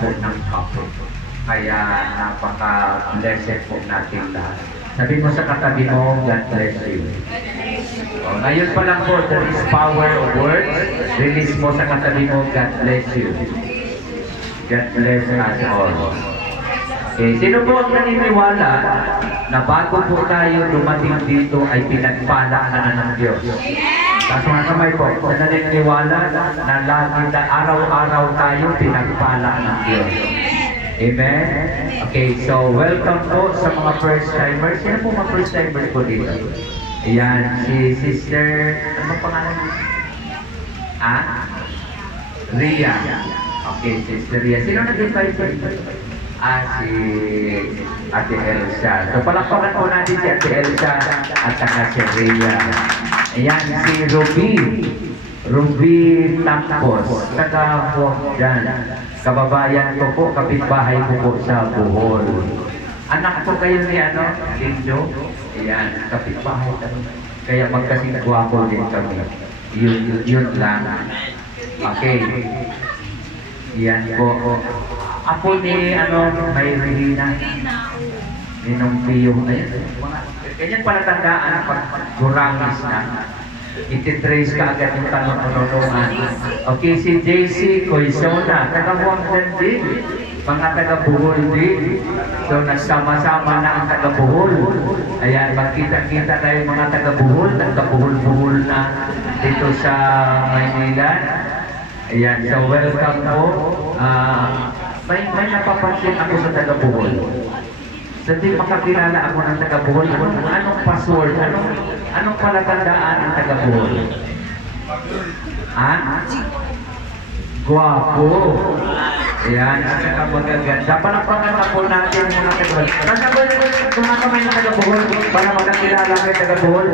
po ng couple. Kaya napaka-blessed po natin lahat. Sabi mo sa katabi mo, God bless you. O, ngayon pa lang po, there is power of words. Release mo sa katabi mo, God bless you. God bless us all. Okay, sino po ang naniniwala na bago po tayo dumating dito ay pinagpala na ng Diyos? Tapos mga kamay po, sa naniniwala na lagi na araw-araw tayo pinagpala ng Diyos. Amen? Okay, so welcome po sa mga first-timers. Sino po mga first-timers po dito? Ayan, si Sister, ano pangalan? Ria. Okay, Sister Ria. Sino nag-invite po? Si Ate Elsa. So palakpakan po natin si Ate Elsa at saka si Ria. Ayan, si Ruby Tampos. Taga po dyan. Kababayan ko po, kapitbahay ko po sa Bohol. Anak po kayo ni Lindo. Ayan, kapitbahay kami. Kaya magkasing gwapo din kami. Yun lang. Okay. Yan po. Ako ni, Mayrina. Ninong Pio. Ganyan pala tandaan pag gurangis na. Ititrace ka agad yung tanong-tanongan. Okay, si JC Coisona, taga-Huangdan din. Mga taga-Bohol din. So, nagsama-sama na ang taga-Bohol. Ayan, magkita-kita tayo mga taga-Bohol. Nagka-Bohol-Bohol na dito sa Maynila. Ayan, so welcome po. May napapansin ako sa taga-Bohol. Sa di makakilala ako ng taga-Bohol, anong password? Anong palatandaan ng taga-Bohol? Guwapo. Ayan, at saka magaganda. Palakpakan na po natin mga taga-Bohol. Kumakamay na taga-Bohol para makakilala kayo taga-Bohol.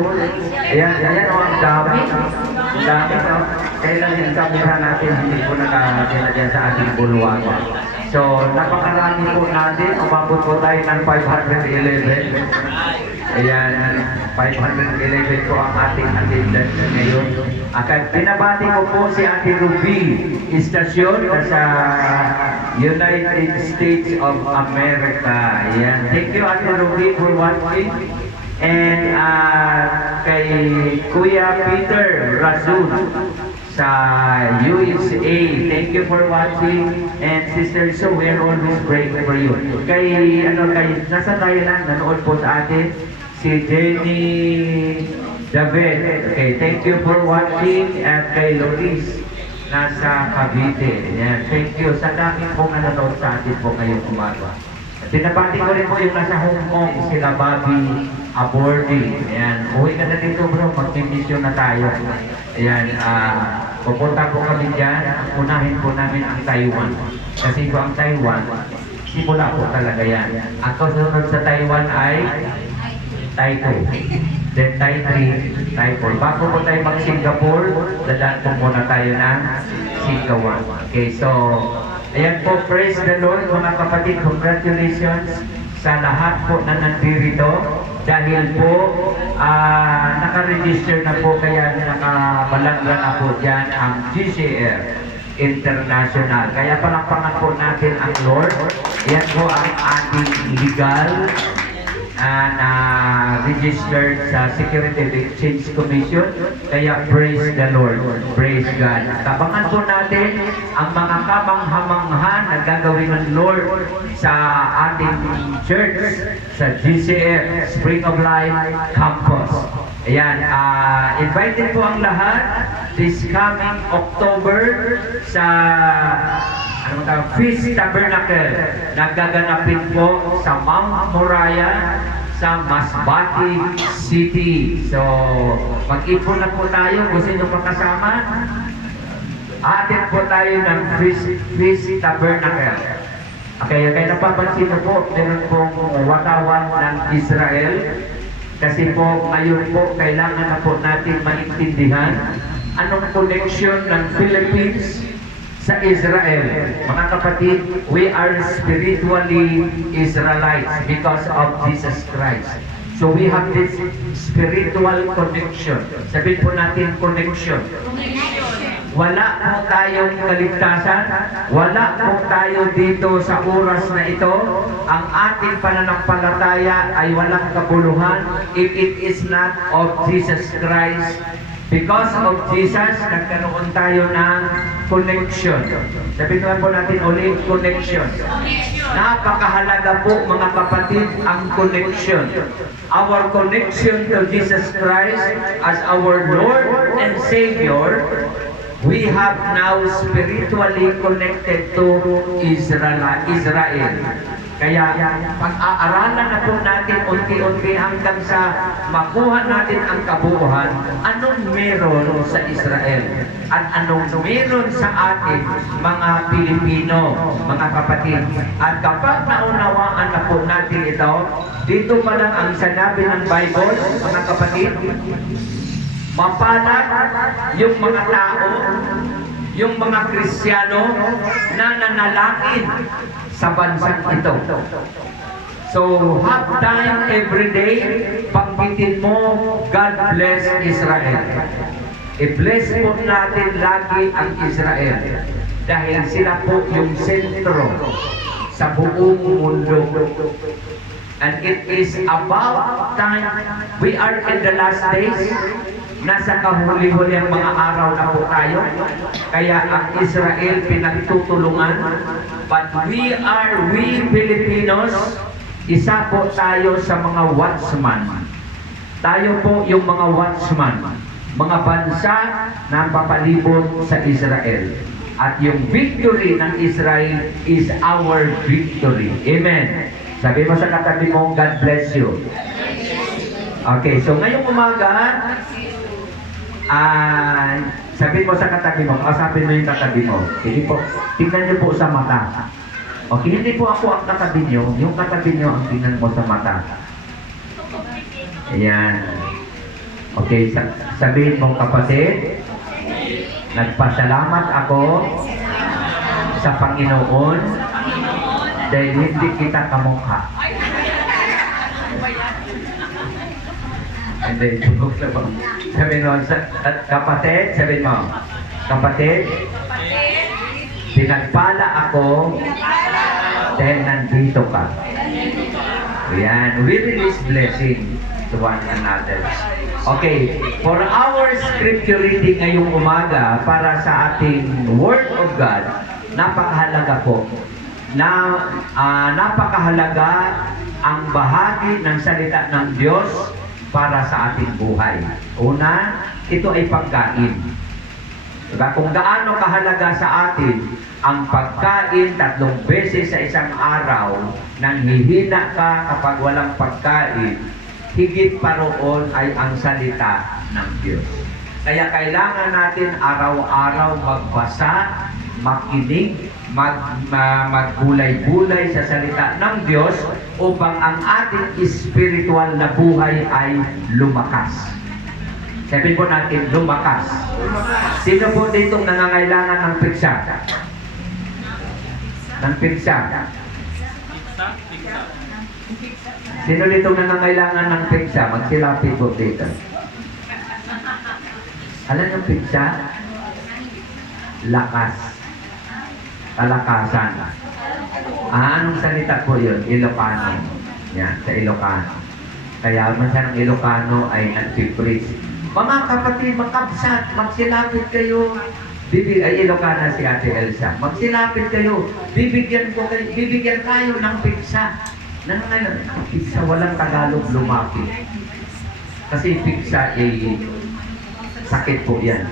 Ayan, ang dami. Ang dami, no? Kailan yung kamera natin, hindi po nakakita dyan sa ating bulwagan. So, napakarami po natin. Umabot po tayo ng 511. Ayan, 511 po ang ating attendance ngayon. At binabati ko po si Ate Ruby Istasyon sa United States of America. Ayan. Thank you, Ate Ruby, for watching. And kay Kuya Peter Razun sa USA. Thank you for watching. And Sister So, we're always praying for you. Kay nasa Thailand, nanood po sa atin si Jenny David. Okay, thank you for watching. At kay Loris nasa Cavite. Yan, thank you. Sa dami pong nanonood sa atin po ngayong umaga. Pinapati ko rin po yung nasa Hong Kong, sila Bobby Abordi. Ayan, uwi ka na dito bro, mag-mission na tayo. Ayan, pupunta po kami dyan, unahin po namin ang Taiwan. Kasi po ang Taiwan, simula po talaga yan. Ako sunod sa Taiwan ay Tai 2. Then Tai 3, Tai 4. Bago po tayo mag-Singapore, dadaan po muna tayo ng Singapore. Okay, so ayan po, praise the Lord mga kapatid, congratulations sa lahat po na nandito dahil po naka-register na po, kaya nakabalangga na po dyan ang GCR International. Kaya palakpakan po natin ang Lord. Ayan po ang ating legal na registered sa Security and Exchange Commission. Kaya praise the Lord, praise God. Tabangan po natin ang mga kamangha-mangha na gagawin ng Lord sa ating church, sa GCF Spring of Life Campus. Ayan, invited po ang lahat this coming October sa Feast Tabernacle na gaganapin po sa Mount Moriah sa Masbate City. So, mag-ipon na po tayo. Gusto nyo makasama? Atin po tayo ng Feast Tabernacle. Okay, kaya napapansin na po, meron pong watawan ng Israel. Kasi po, ngayon po, kailangan na po natin maintindihan anong connection ng Philippines sa Israel. Mga kapatid, we are spiritually Israelites because of Jesus Christ. So we have this spiritual connection. Sabihin po natin connection. Wala po tayong kaligtasan. Wala po tayo dito sa oras na ito. Ang ating pananampalataya ay walang kabuluhan if it is not of Jesus Christ. Because of Jesus, nagkaroon tayo ng connection. Sabihin naman po natin ulit, connection. Napakahalaga po mga kapatid ang connection. Our connection to Jesus Christ as our Lord and Savior, we have now spiritually connected to Israel. Kaya pag-aaralan na po natin unti-unti hanggang sa makuha natin ang kabuuan, anong meron sa Israel at anong meron sa atin mga Pilipino, mga kapatid. At kapag naunawaan na po natin ito, dito pa lang ang sinabi ng Bible, mga kapatid, mapalad yung mga tao, yung mga Kristiyano na nanalangin sa bansang ito. So, have time every day, panggitin mo, God bless Israel. I-bless po natin lagi ang Israel dahil sila po yung sentro sa buong mundo. And it is about time, we are in the last days, nasa kahuli-huli ang mga araw na po tayo. Kaya ang Israel pinagtutulungan. But we Filipinos, isa po tayo sa mga watchman. Tayo po yung mga watchman, mga bansa na papalibot sa Israel. At yung victory ng Israel is our victory. Amen. Sabi mo sa katabi mo, God bless you. Okay, so ngayong umaga, sabi mo sa katabi mo, kasapin mo yung katabi mo. Sige po, tingnan niyo po sa mata. Okay, hindi po ako ang katabi niyo, yung katabi niyo ang tingnan mo sa mata. Ayan. Okay, sabihin mo kapatid, nagpasalamat ako sa Panginoon dahil hindi kita kamukha. And then, sabihin mo, kapatid, sabihin mo, kapatid, pinagpala ako dahil nandito ka. Ayan, we release blessing to one another. Okay, for our scripture reading ngayong umaga para sa ating Word of God, napakahalaga po. Napakahalaga ang bahagi ng salita ng Diyos para sa ating buhay. Una, ito ay pagkain. Diba? Kung gaano kahalaga sa atin ang pagkain 3 beses sa isang araw, nang hihina ka kapag walang pagkain, higit pa roon ay ang salita ng Diyos. Kaya kailangan natin araw-araw magbasa, makinig, maggulay-gulay sa salita ng Diyos upang ang ating spiritual na buhay ay lumakas. Sabihin po natin, lumakas. Sino po ditong nangangailangan ng piksa? Ng piksa? Sino ditong nangangailangan ng piksa? Magsilapit po dito. Alam yung piksa? Lakas. Kalakasan. Anong salita po yun? Ilocano. Yan, sa Ilocano. Kaya minsan ang Ilocano ay anti-preach. Mga kapatid, makapsat, magsilapit kayo. Ay Ilocana si Ate Elsa. Magsilapit kayo. Bibigyan tayo ng piksa. Piksa, walang Tagalog lumapit. Kasi piksa ay sakit po yan.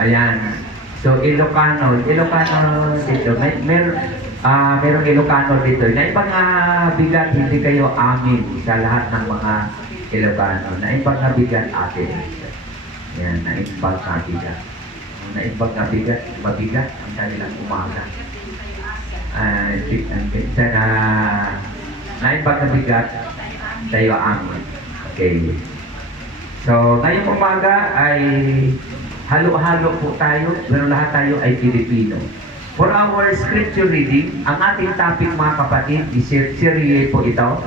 Ayan. So, Ilocano dito, merong Ilocano dito. Na ibang bigat, hindi kayo amin sa lahat ng mga Ilocano. Na ibang bigat atin. Yan, na ibang bigat. Na ibang bigat, mabigat ang kanilang umaga. Na ibang bigat, tayo amin. Okay. So, ngayong umaga ay halo-halo po tayo, pero lahat tayo ay Pilipino. For our scripture reading, ang ating topic mga kapatid, is series po ito.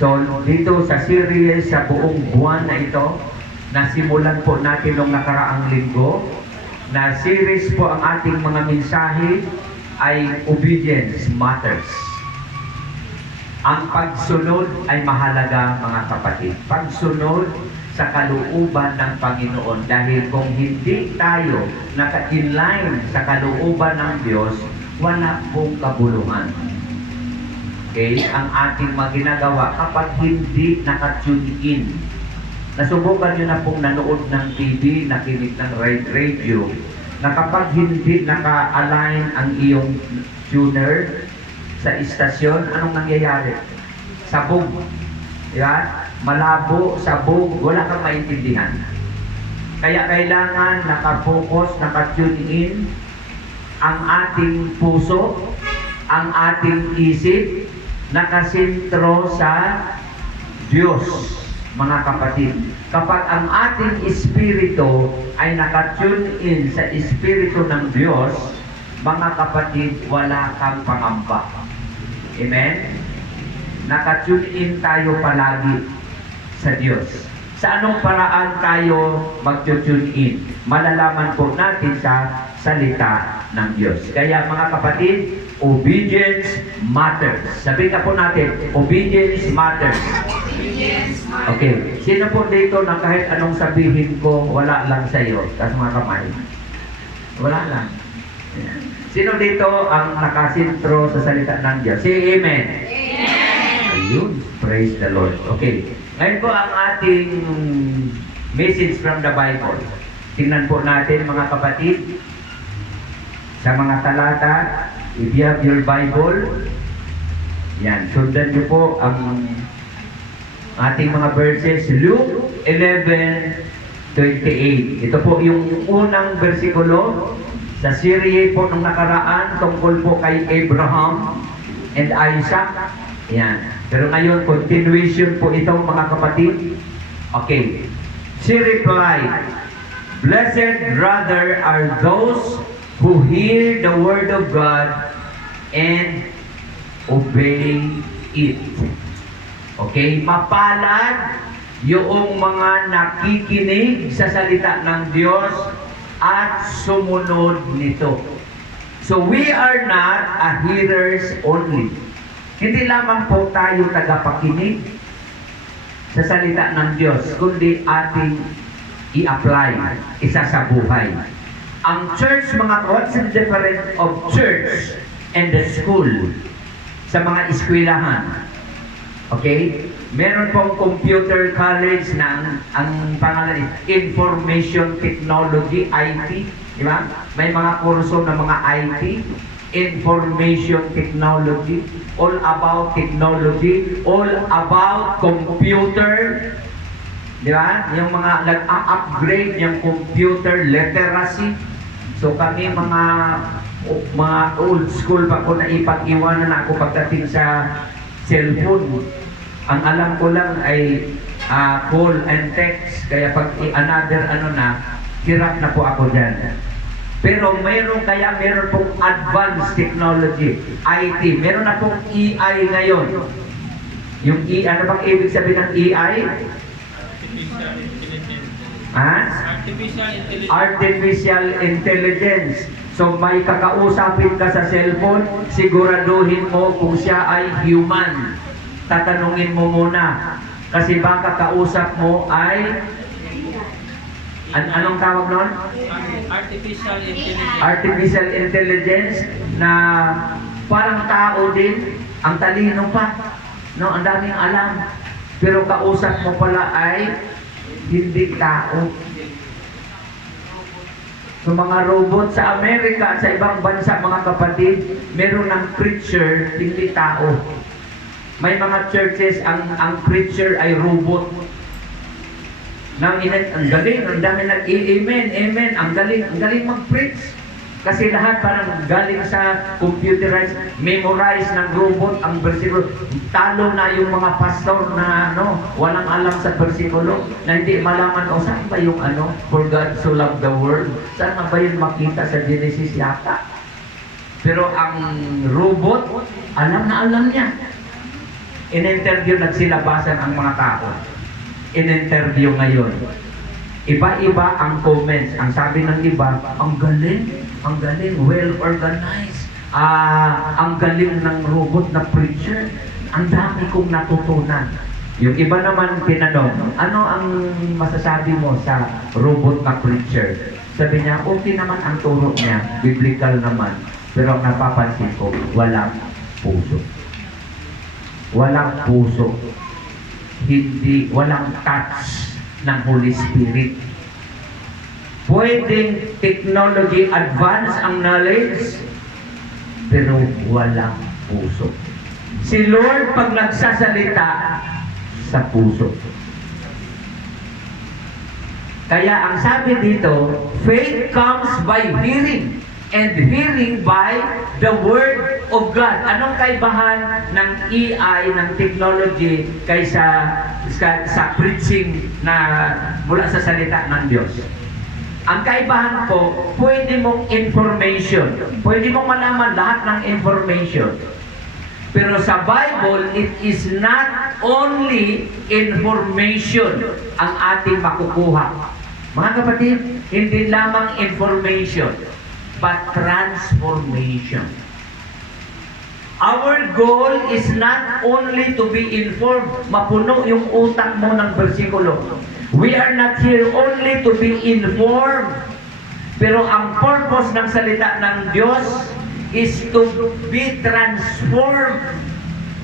So, dito sa series, sa buong buwan na ito, Nasimulan po natin nung nakaraang linggo na series po ang ating mga mensahe ay Obedience Matters. Ang pagsunod ay mahalaga, mga kapatid. Pagsunod sa kalooban ng Panginoon, dahil kung hindi tayo naka-inline sa kalooban ng Diyos, wala pong kabuluhan. Okay? Ang ating mga ginagawa kapag hindi naka-tune in. Nasubukan nyo na pong nanood ng TV, nakinig ng radio, na kapag hindi naka-align ang iyong tuner sa istasyon, anong nangyayari? Sabog. Diba? Malabo, sabog, wala kang maintindihan. Kaya kailangan naka-focus, naka-tune in ang ating puso, ang ating isip, nakasintro sa Diyos, mga kapatid. Kapag ang ating espiritu ay naka-tune in sa espiritu ng Diyos, mga kapatid, wala kang pangamba. Amen? Naka-tune in tayo palagi sa Diyos. Sa anong paraan tayo mag-tune in? Malalaman po natin sa salita ng Diyos. Kaya mga kapatid, obedience matters. Sabihin ka po natin, obedience matters. Okay. Sino po dito na kahit anong sabihin ko, wala lang sa iyo? Tapos mga kamay. Wala lang. Ayan. Sino dito ang nakasintro sa salita ng Diyos? Say amen. Amen. Ayun. Praise the Lord. Okay. Ngayon po ang ating message from the Bible. Tingnan po natin mga kapatid sa mga talata. If you have your Bible, yan, sundan niyo po ang ating mga verses. Luke 11:28. Ito po yung unang versikulo sa serie po nung nakaraan tungkol po kay Abraham and Isaac. Yan. Pero ngayon, continuation po ito mga kapatid. Okay. She replied, "Blessed rather are those who hear the word of God and obey it." Okay, mapalad yung mga nakikinig sa salita ng Diyos at sumunod nito. So we are not a hearers only. Hindi lamang po tayo tagapakinig sa salita ng Diyos, kundi ating i-apply, isa sa buhay. Ang church, what's the difference of church and the school? Sa mga eskwelahan. Okay? Meron pong computer college na ang pangalan Information Technology, IT. Di ba? May mga kurso ng mga IT, Information Technology, all about technology, all about computer. Di ba? Yung mga nag-upgrade yung computer literacy. So kami mga old school pa ko na ipag-iwanan na ako pagdating sa cellphone. Ang alam ko lang ay call and text. Kaya pag another hirap na po ako dyan. Pero meron pong advanced technology, IT. Meron na pong AI ngayon. Yung ano bang ibig sabihin ng AI? Artificial intelligence. So may kakausapin ka sa cellphone, siguraduhin mo kung siya ay human. Tatanungin mo muna. Kasi baka kausap mo ay anong tawag nun? Artificial intelligence. Artificial intelligence na parang tao din, ang talino pa, no, ang daming alam. Pero kausap mo pala ay hindi tao. So mga robot sa Amerika, sa ibang bansa mga kapatid, meron ng preacher, hindi tao. May mga churches, ang preacher ay robot. Ang galing, ang dami amen, amen, ang galing mag-preach. Kasi lahat parang galing sa computerized, memorized ng robot ang versikulo. Talo na yung mga pastor na walang alam sa versikulo, na hindi malaman, saan ba yung for God so loved the world? Saan ba yun makita sa Genesis yata? Pero ang robot, alam na alam niya. In-interview, nagsilabasan ang mga tao. In-interview ngayon. Iba-iba ang comments. Ang sabi ng iba, ang galing, well organized. Ang galing ng robot na preacher. Ang dami kong natutunan. Yung iba naman tinanong, ano ang masasabi mo sa robot na preacher? Sabi niya, okay naman ang turo niya, biblical naman. Pero ang napapansin ko, walang puso. Walang puso. Walang touch ng Holy Spirit. Pwedeng technology advance ang knowledge, pero walang puso. Si Lord pag nagsasalita, sa puso. Kaya ang sabi dito, faith comes by hearing, and hearing by the Word of God. Anong kaibahan ng AI, ng technology, kaysa sa preaching na mula sa salita ng Diyos? Ang kaibahan po, pwede mong information. Pwede mong malaman lahat ng information. Pero sa Bible, it is not only information ang ating makukuha. Mga kapatid, hindi lamang information, but transformation. Our goal is not only to be informed, mapuno yung utak mo ng bersikulo. We are not here only to be informed. Pero ang purpose ng salita ng Diyos is to be transformed,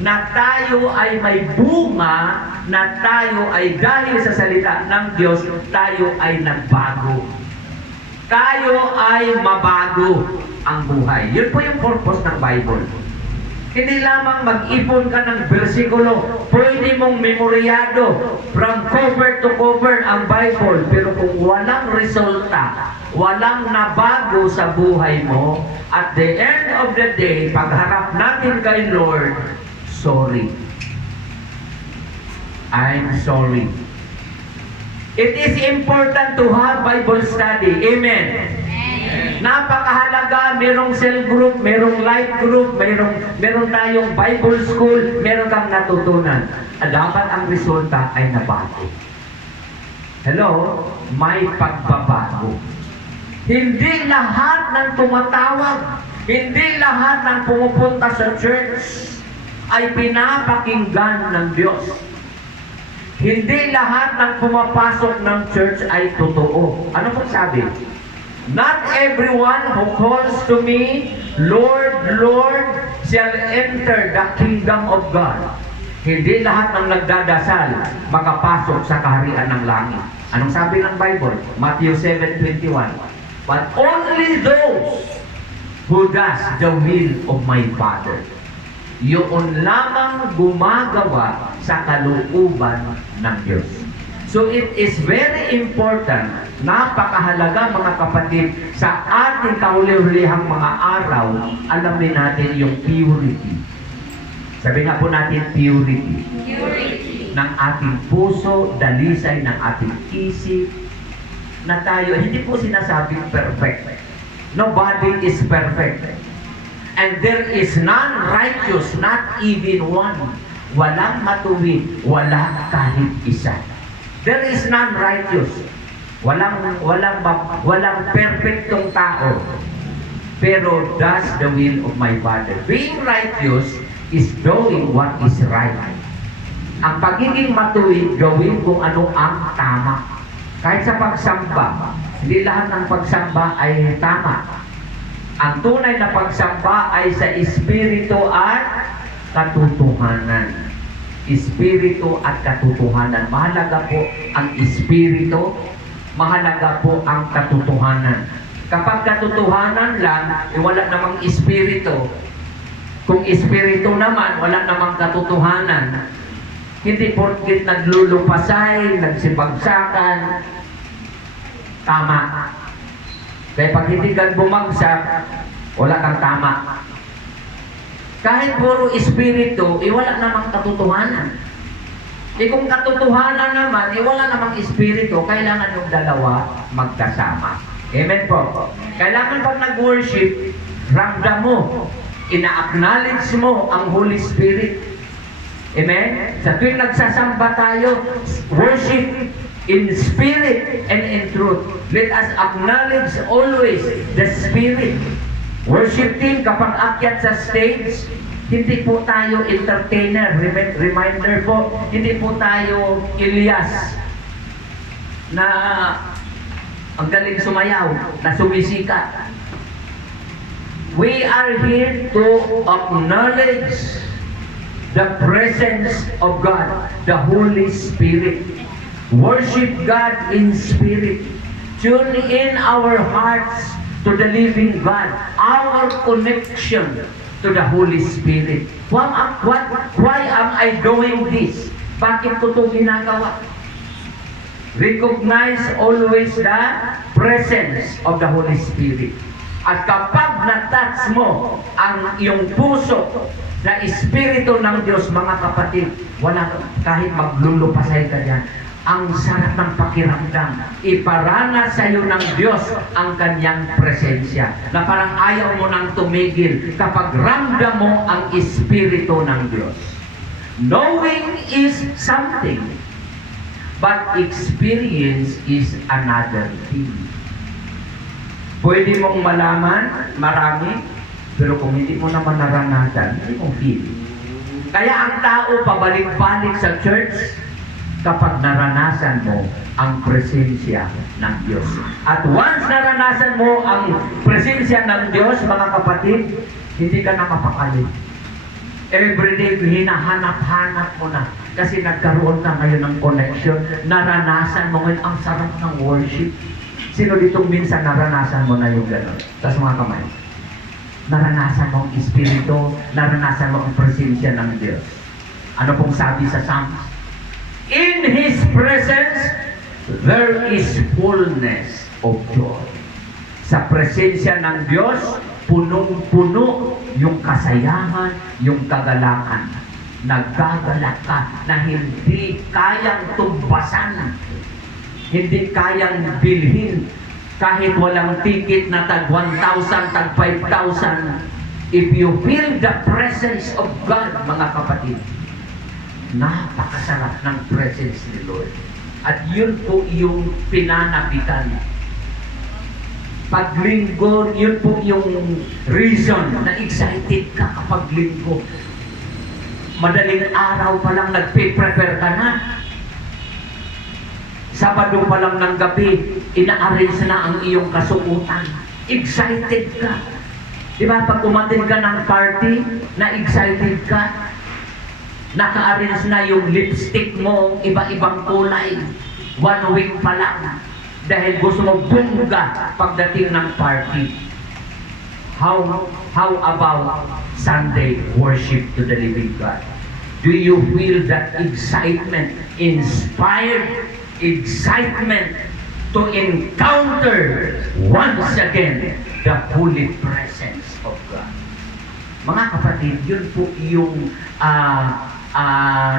na tayo ay may bunga, na tayo ay dahil sa salita ng Diyos, tayo ay nagbago. Tayo ay mabago ang buhay. Yun po yung purpose ng Bible. Hindi lamang mag-ipon ka ng bersikulo, pwede mong memoryado from cover to cover ang Bible, pero kung walang resulta, walang nabago sa buhay mo, at the end of the day, pagharap natin kay Lord, sorry. I'm sorry. It is important to have Bible study. Amen. Napakahalaga, merong cell group, merong life group, meron tayong Bible school, meron kang natutunan. Dapat ang resulta ay nabago. Hello? May pagbabago. Hindi lahat ng tumatawag, hindi lahat ng pumupunta sa church ay pinapakinggan ng Diyos. Hindi lahat ng pumapasok ng church ay totoo. Ano pong sabi? Not everyone who calls to me, Lord, Lord, shall enter the kingdom of God. Hindi lahat ng nagdadasal makapasok sa kaharian ng langit. Anong sabi ng Bible? Matthew 7:21. But only those who does the will of my Father. Yun lamang gumagawa sa kalooban ng Diyos. So it is very important, napakahalaga mga kapatid, sa ating kahuli-hulihang mga araw, alamin natin yung purity. Sabi nga po natin, purity. Ng ating puso, dalisay ng ating isip, na tayo, hindi po sinasabing perfect. Nobody is perfect. And there is none righteous, not even one. Walang matuwid, wala kahit isa. There is none righteous. Walang perfectong tao. Pero does the will of my Father. Being righteous is doing what is right. Ang pagiging matuwid, gawin kung ano ang tama. Kahit sa pagsamba, hindi lahat ng pagsamba ay tama. Ang tunay na pagsamba ay sa Espiritu at katotohanan. Espiritu at katotohanan. Mahalaga po ang Espiritu, mahalaga po ang katotohanan. Kapag katotohanan lang, wala namang Espiritu. Kung Espiritu naman, wala namang katotohanan. Hindi porket naglulupasay, nagsibagsakan, tama. Kaya pag hindi ka bumagsak, wala kang tama. Kahit puro espiritu, wala namang katotohanan. Kung katotohanan naman, wala namang espiritu, kailangan yung dalawa magkasama. Amen po. Kailangan pag nag-worship, ramdam mo, ina-acknowledge mo ang Holy Spirit. Amen? Sa tuwing nagsasamba tayo, worship, in spirit and in truth. Let us acknowledge always the Spirit. Worship team, kapag akyat sa stage, hindi po tayo entertainer, reminder po, hindi po tayo Elias na ang galing sumayaw, na sumisikat. We are here to acknowledge the presence of God, the Holy Spirit. Worship God in spirit. Tune in our hearts to the living God, our connection to the Holy Spirit. Why am I doing this? Bakit ko ito ginagawa? Recognize always the presence of the Holy Spirit. At kapag na-touch mo ang iyong puso na Espiritu ng Diyos, mga kapatid, wala, kahit maglulupasay ka dyan, ang sarap ng pakiramdam. Iparana sa iyo ng Diyos ang kanyang presensya. Na parang ayaw mo nang tumigil kapag ramdam mo ang Espiritu ng Diyos. Knowing is something, but experience is another thing. Pwede mong malaman, marami, pero kung hindi mo naman naranasan, hindi mo feel. Kaya ang tao pabalik-balik sa church kapag naranasan mo ang presensya ng Diyos. At once naranasan mo ang presensya ng Diyos, mga kapatid, hindi ka na mapakali. Everyday, hinahanap-hanap mo na. Kasi nagkaroon na ngayon ng connection. Naranasan mo ngayon ang sarap ng worship. Sino ditong minsan naranasan mo na yung gano'n? Tapos mga kamay. Naranasan mo ang Espiritu, naranasan mo ang presensya ng Diyos. Ano pong sabi sa Psalms? In His presence, there is fullness of joy. Sa presensya ng Diyos, punong-puno yung kasayahan, yung kagalakan. Nagagalak ka na hindi kayang tumbasan, hindi kayang bilhin, kahit walang ticket na tag 1,000, tag 5,000. If you feel the presence of God, mga kapatid, napakasarap ng presence ni Lord. At yun po yung pinanabitan. Paglinggo, yun po yung reason na excited ka kapag linggo. Madaling araw pa lang nagpe-prepare ka na. Sabado pa lang ng gabi, ina-arrange na ang iyong kasuotan. Excited ka. Di ba, pag umatin ka ng party, na-excited ka, naka-arrange na yung lipstick mo, iba-ibang kulay. 1 week pa lang. Dahil gusto mo bungga pagdating ng party. How about Sunday worship to the living God? Do you feel that excitement, inspired excitement to encounter once again the holy presence of God? Mga kapatid, yun po yung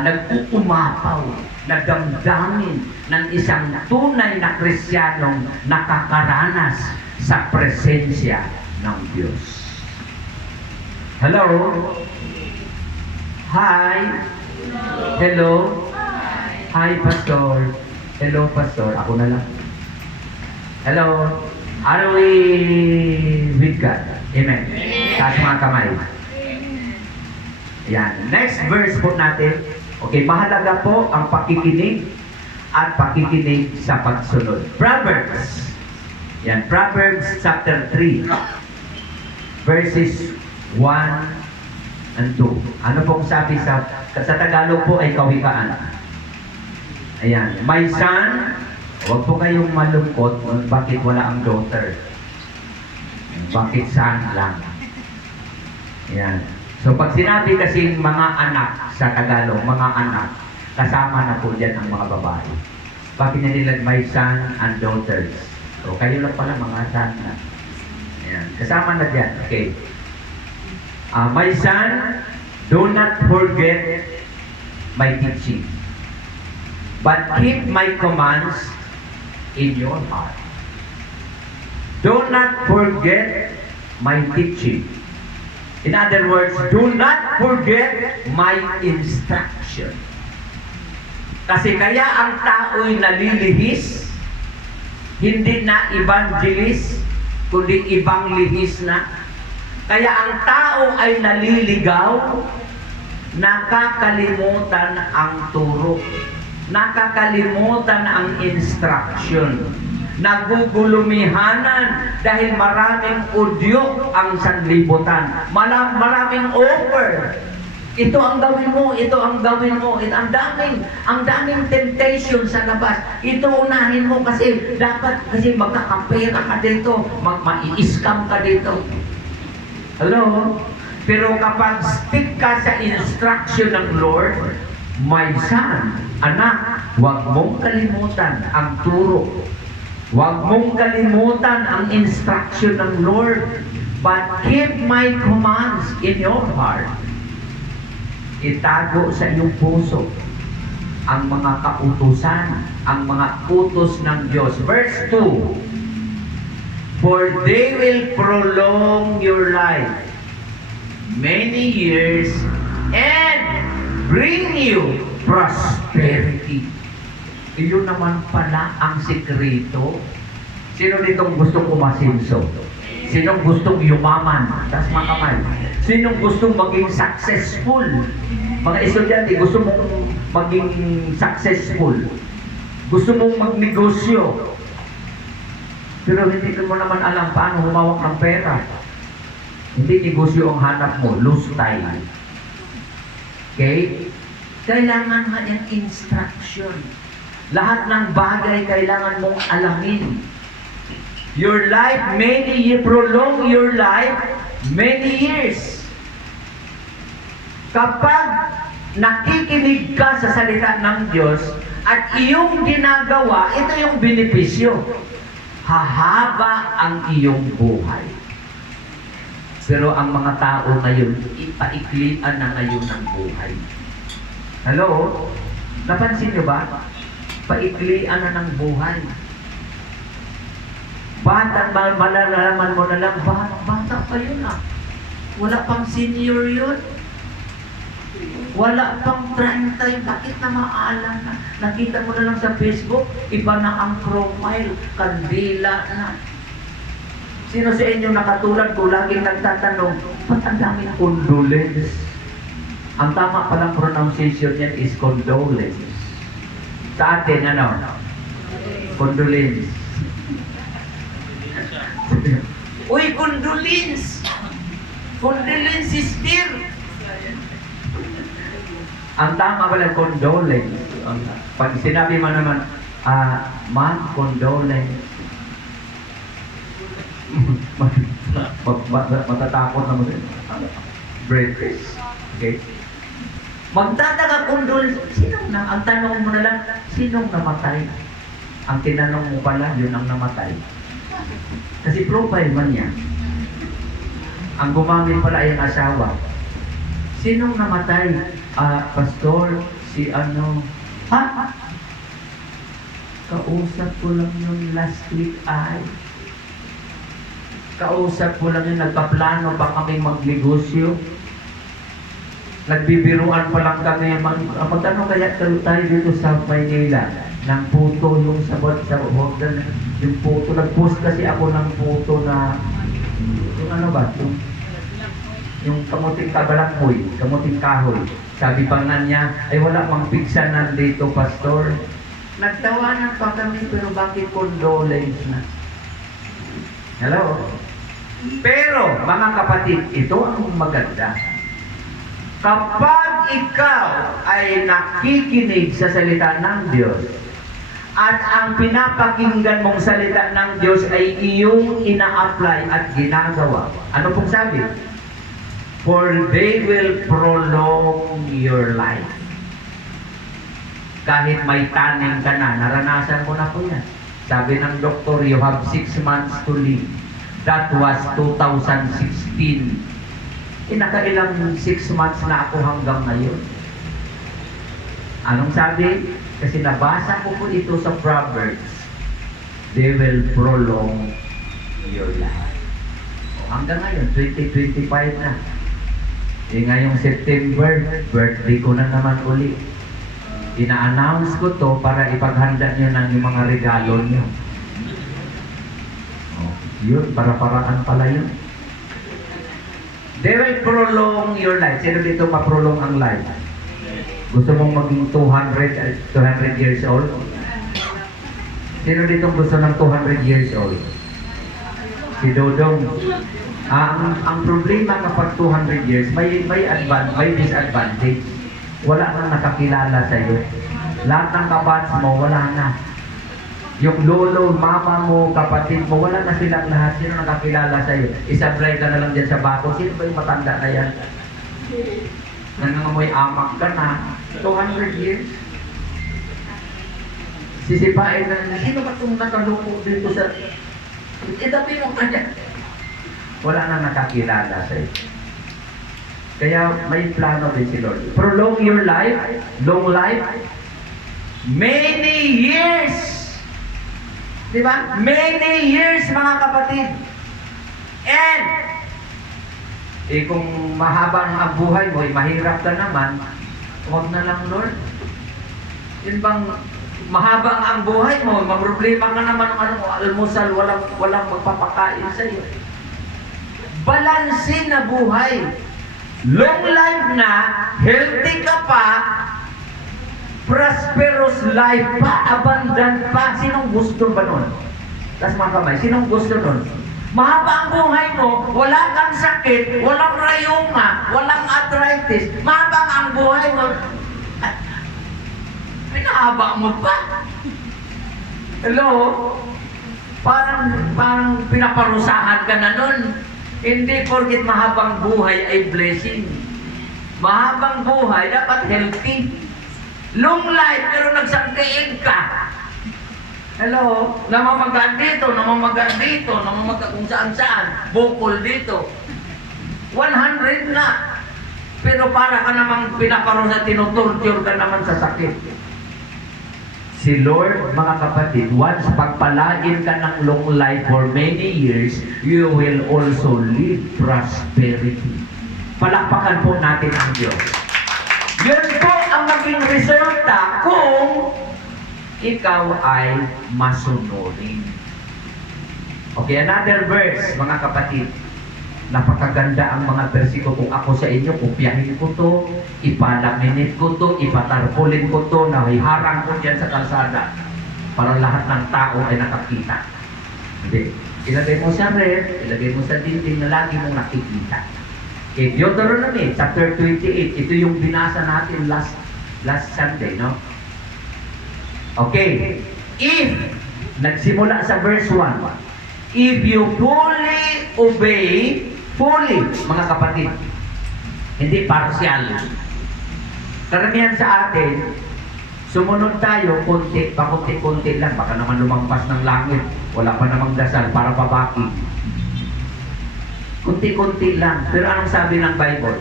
nag-uumapaw, nagdamdamin ng isang tunay na Kristiyanong nakakaranas sa presensya ng Diyos. Hello? Hi? Hello? Hi, Pastor. Hello, Pastor. Ako na lang. Hello? Are we with God? Amen. Taas mga kamay. Yan. Next verse po natin. Okay, mahalaga po ang pakikinig at pakikinig sa pagsunod. Proverbs. Yan, Proverbs chapter 3. Verses 1 and 2. Ano pong sabi sa Tagalog po ay kawikaan. Ayan. My son, huwag po kayong malungkot kung bakit wala ang daughter. Bakit son lang. Ayan. So pag sinabi kasing mga anak sa Tagalog, mga anak, kasama na po dyan ang mga babae. Bakit niya nila my son and daughters? So kayo lang pala mga son na. Ayan. Kasama na dyan. Okay. My son, do not forget my teaching, but keep my commands in your heart. Do not forget my teaching. In other words, do not forget my instruction. Kasi kaya ang tao'y nalilihis, hindi na evangelist, kundi ibang lihis na. Kaya ang tao ay naliligaw, nakakalimutan ang turo, nakakalimutan ang instruction, nagugulumihanan dahil maraming udyok ang sanlibutan, maraming offer. Ito ang gawin mo, ito ang gawin mo. Ang daming temptation sa labas. Ito unahin mo kasi dapat, kasi magkakapera ka dito, mai-scam ka dito. Hello? Pero kapag stick ka sa instruction ng Lord, my son, anak, huwag mong kalimutan ang turo. Huwag mong kalimutan ang instruction ng Lord, but keep my commands in your heart. Itago sa iyong puso ang mga kautusan, ang mga utos ng Diyos. Verse 2, for they will prolong your life many years and bring you prosperity. Iyon naman pala ang sikreto. Sino ditong gustong umasinso? Sinong gustong yumaman? Taas mga kamay. Sinong gustong maging successful? Mga estudyante, gusto mong maging successful. Gusto mong magnegosyo. Pero hindi mo naman alam paano humawak ng pera. Hindi negosyo ang hanap mo, loose time. Okay? Kailangan nga yung instruction. Lahat ng bagay kailangan mong alamin. Your life, prolong your life many years. Kapag nakikinig ka sa salita ng Diyos at iyong ginagawa, ito yung benepisyo. Hahaba ang iyong buhay. Pero ang mga tao ngayon, ipaiklian na ngayon ng buhay. Hello? Napansin niyo ba? Paiklian na ng buhay. Bata, malalaman mo na lang, bata pa yun ah. Wala pang senior yun. Wala pang 30, bakit na maalam na? Nakita mo na lang sa Facebook, iba na ang profile, kandila na. Sino sa inyo nakatulad ko, laging nagtatanong, ba't ang daming condolence? Ang tama palang pronunciation yan is condolence. Sa atin, ano? Condolence. Uy, condolence! Condolence sister! Ang tama pala, condolence. Pag sinabi mo naman, ma'am, condolence. Matatakot na mo din. Breakfast. Okay? Magtataka condolence. Ang tanong mo na lang, sinong namatay? Ang tinanong mo pala, yun ang namatay. Kasi profile man niya. Ang gumamit pala ay ang asawa. Sinong namatay? Pastor, si ano? Ha? Kausap ko lang yung last week ay. Kausap ko lang yung nagpaplano pa kami magnegosyo. Nagbibiruan pa lang kami. Magkano kaya tayo dito sa Maynila? Ng puto yung sa Hogdan. Yung puto. Nag-post kasi ako ng puto na yung ano ba? Yung kamuting kabalakmoy, kamuting kahoy. Sabi pa nga niya, ay wala mang pigsa na dito, Pastor. Nagtawanan pa kami, pero bakit condolence na? Hello? Pero, mga kapatid, ito ang maganda. Kapag ikaw ay nakikinig sa salita ng Diyos, at ang pinapakinggan mong salita ng Diyos ay iyong ina-apply at ginagawa. Ano pong sabi? For they will prolong your life. Kahit may taning ka na, naranasan ko na po yan. Sabi ng doktor, you have 6 months to live. That was 2016. Nakailang 6 months na ako hanggang ngayon. Anong sabi? Kasi nabasa ko po ito sa Proverbs. They will prolong your life. Hanggang ngayon, 2025 na. Ngayong September, birthday ko na naman uli. Ina-announce ko to para ipaghanda nyo ng yung mga regalo nyo. Oh, yun, para-paraan pala yun. They will prolong your life. Sino dito ma-prolong ang life? Gusto mong maging 200 years old? Sino dito gusto ng 200 years old? Si Dodong. Ang problema kapag 200 years, may disadvantage. Wala nang nakakilala sa iyo. Lahat ng kabats mo, wala na. Yung lolo, mama mo, kapatid mo, wala na silang lahat. Sino nakakilala sa iyo? Isablay ka na lang dyan sa bako. Sino ba yung matanda na yan? Nangangamoy amak ka na. 200 years. Sisipain na, sino ba itong nakalungkot dito sa... Itabi mo kanya. Wala na nakakilala sa iyo. Kaya may plano din si Lord. Prolong your life, long life, many years. Diba? Many years, mga kapatid. And, kung mahaba ang buhay mo, mahirap ka naman, huwag na lang, Lord. Yun bang, mahaba ang buhay mo, problema ka naman ng almusal, walang magpapakain sa iyo. Balansin na buhay. Long life na, healthy ka pa, prosperous life pa, abundant pa. Sinong gusto ba nun? Tapos mga kamay, sinong gusto nun? Mahaba ang buhay mo, wala kang sakit, walang rayuma, walang arthritis. Mahaba ang buhay mo, pinahaba mo pa. Hello? Parang pinaparusahan ka na nun. Hindi porket mahabang buhay ay blessing. Mahabang buhay, dapat healthy. Long life, pero nagsangkiin ka. Hello? Namamagaan dito, namamaga kung saan-saan. Bukol dito. 100 na. Pero para ka namang pinaparusa, tinutorture ka naman sa sakit. Si Lord, mga kapatid, once pagpalain ka ng long life for many years, you will also live prosperity. Palakpakan po natin ang Diyos. Yun po ang maging resulta kung ikaw ay masunurin. Okay, another verse, mga kapatid. Napakaganda ang mga versiko. Kung ako sa inyo, kupyahin ko to, ipalaminit ko to, ipatarpulin ko to, nahiharang ko dyan sa kalsada para lahat ng tao ay nakakita. Hindi. Ilagay mo sa ref, ilagay mo sa dinding na lagi mong nakikita. Okay, Deuteronomy chapter 28. Ito yung binasa natin last Sunday, no? Okay. If, nagsimula sa verse 1, if you fully obey, fully, mga kapatid, hindi partial. Karamihan sa atin, sumunod tayo, pakunti-kunti lang, baka naman lumampas ng langit, wala pa namang dasal para pabaki. Kunti-kunti lang. Pero anong sabi ng Bible?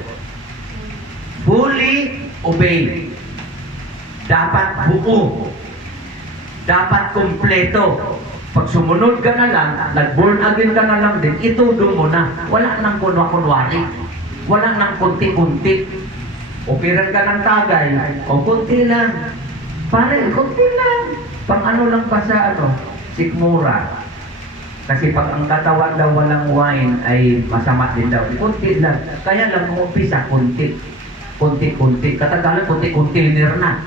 Fully obey. Dapat buo. Dapat kumpleto. Pag sumunod ka na lang, nag-born again ka na lang din, itudo mo na. Wala nang kunwa-kunwari. Wala nang kunti-kunti. Operan ka ng tagay, o kunti lang. Pare, kunti lang. Pang ano lang pa sa sikmura. Kasi pag ang katawan daw walang wine ay masama din daw. Kunti lang. Kaya lang kung umpisa, kunti. Kunti-kunti. Katagalan, kunti-container na.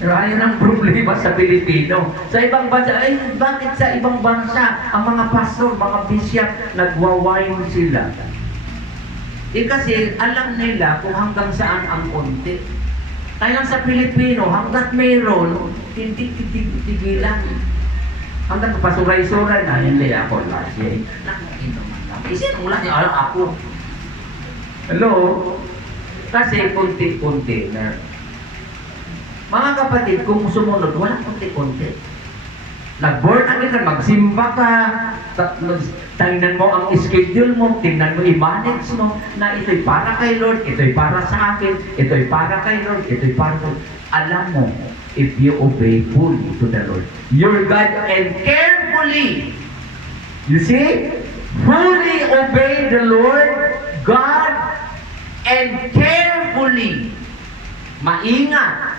Pero ayun ang problema sa Pilipino. Sa ibang bansa, bakit sa ibang bansa, ang mga pastor, mga bishop, nagwa-wine sila? Kasi alam nila kung hanggang saan ang konti. Kaya sa Pilipino, hanggat mayroon, hindi tigilan. Hanggang pasuray-suray na, hindi ako lagi. Nakikinom lang. Isinong lang niya, ako. Hello? Kasi kunti-kunti na. Mga kapatid, kung sumunod, walang kunti-kunti. Nag-born again ka, magsimba ka, tingnan mo ang schedule mo, tingnan mo, i-manage mo, na ito'y para kay Lord, ito'y para sa akin, ito'y para kay Lord, ito'y para sa Lord. Alam mo, if you obey fully to the Lord, your God, and carefully, you see, fully obey the Lord, God, and carefully, maingat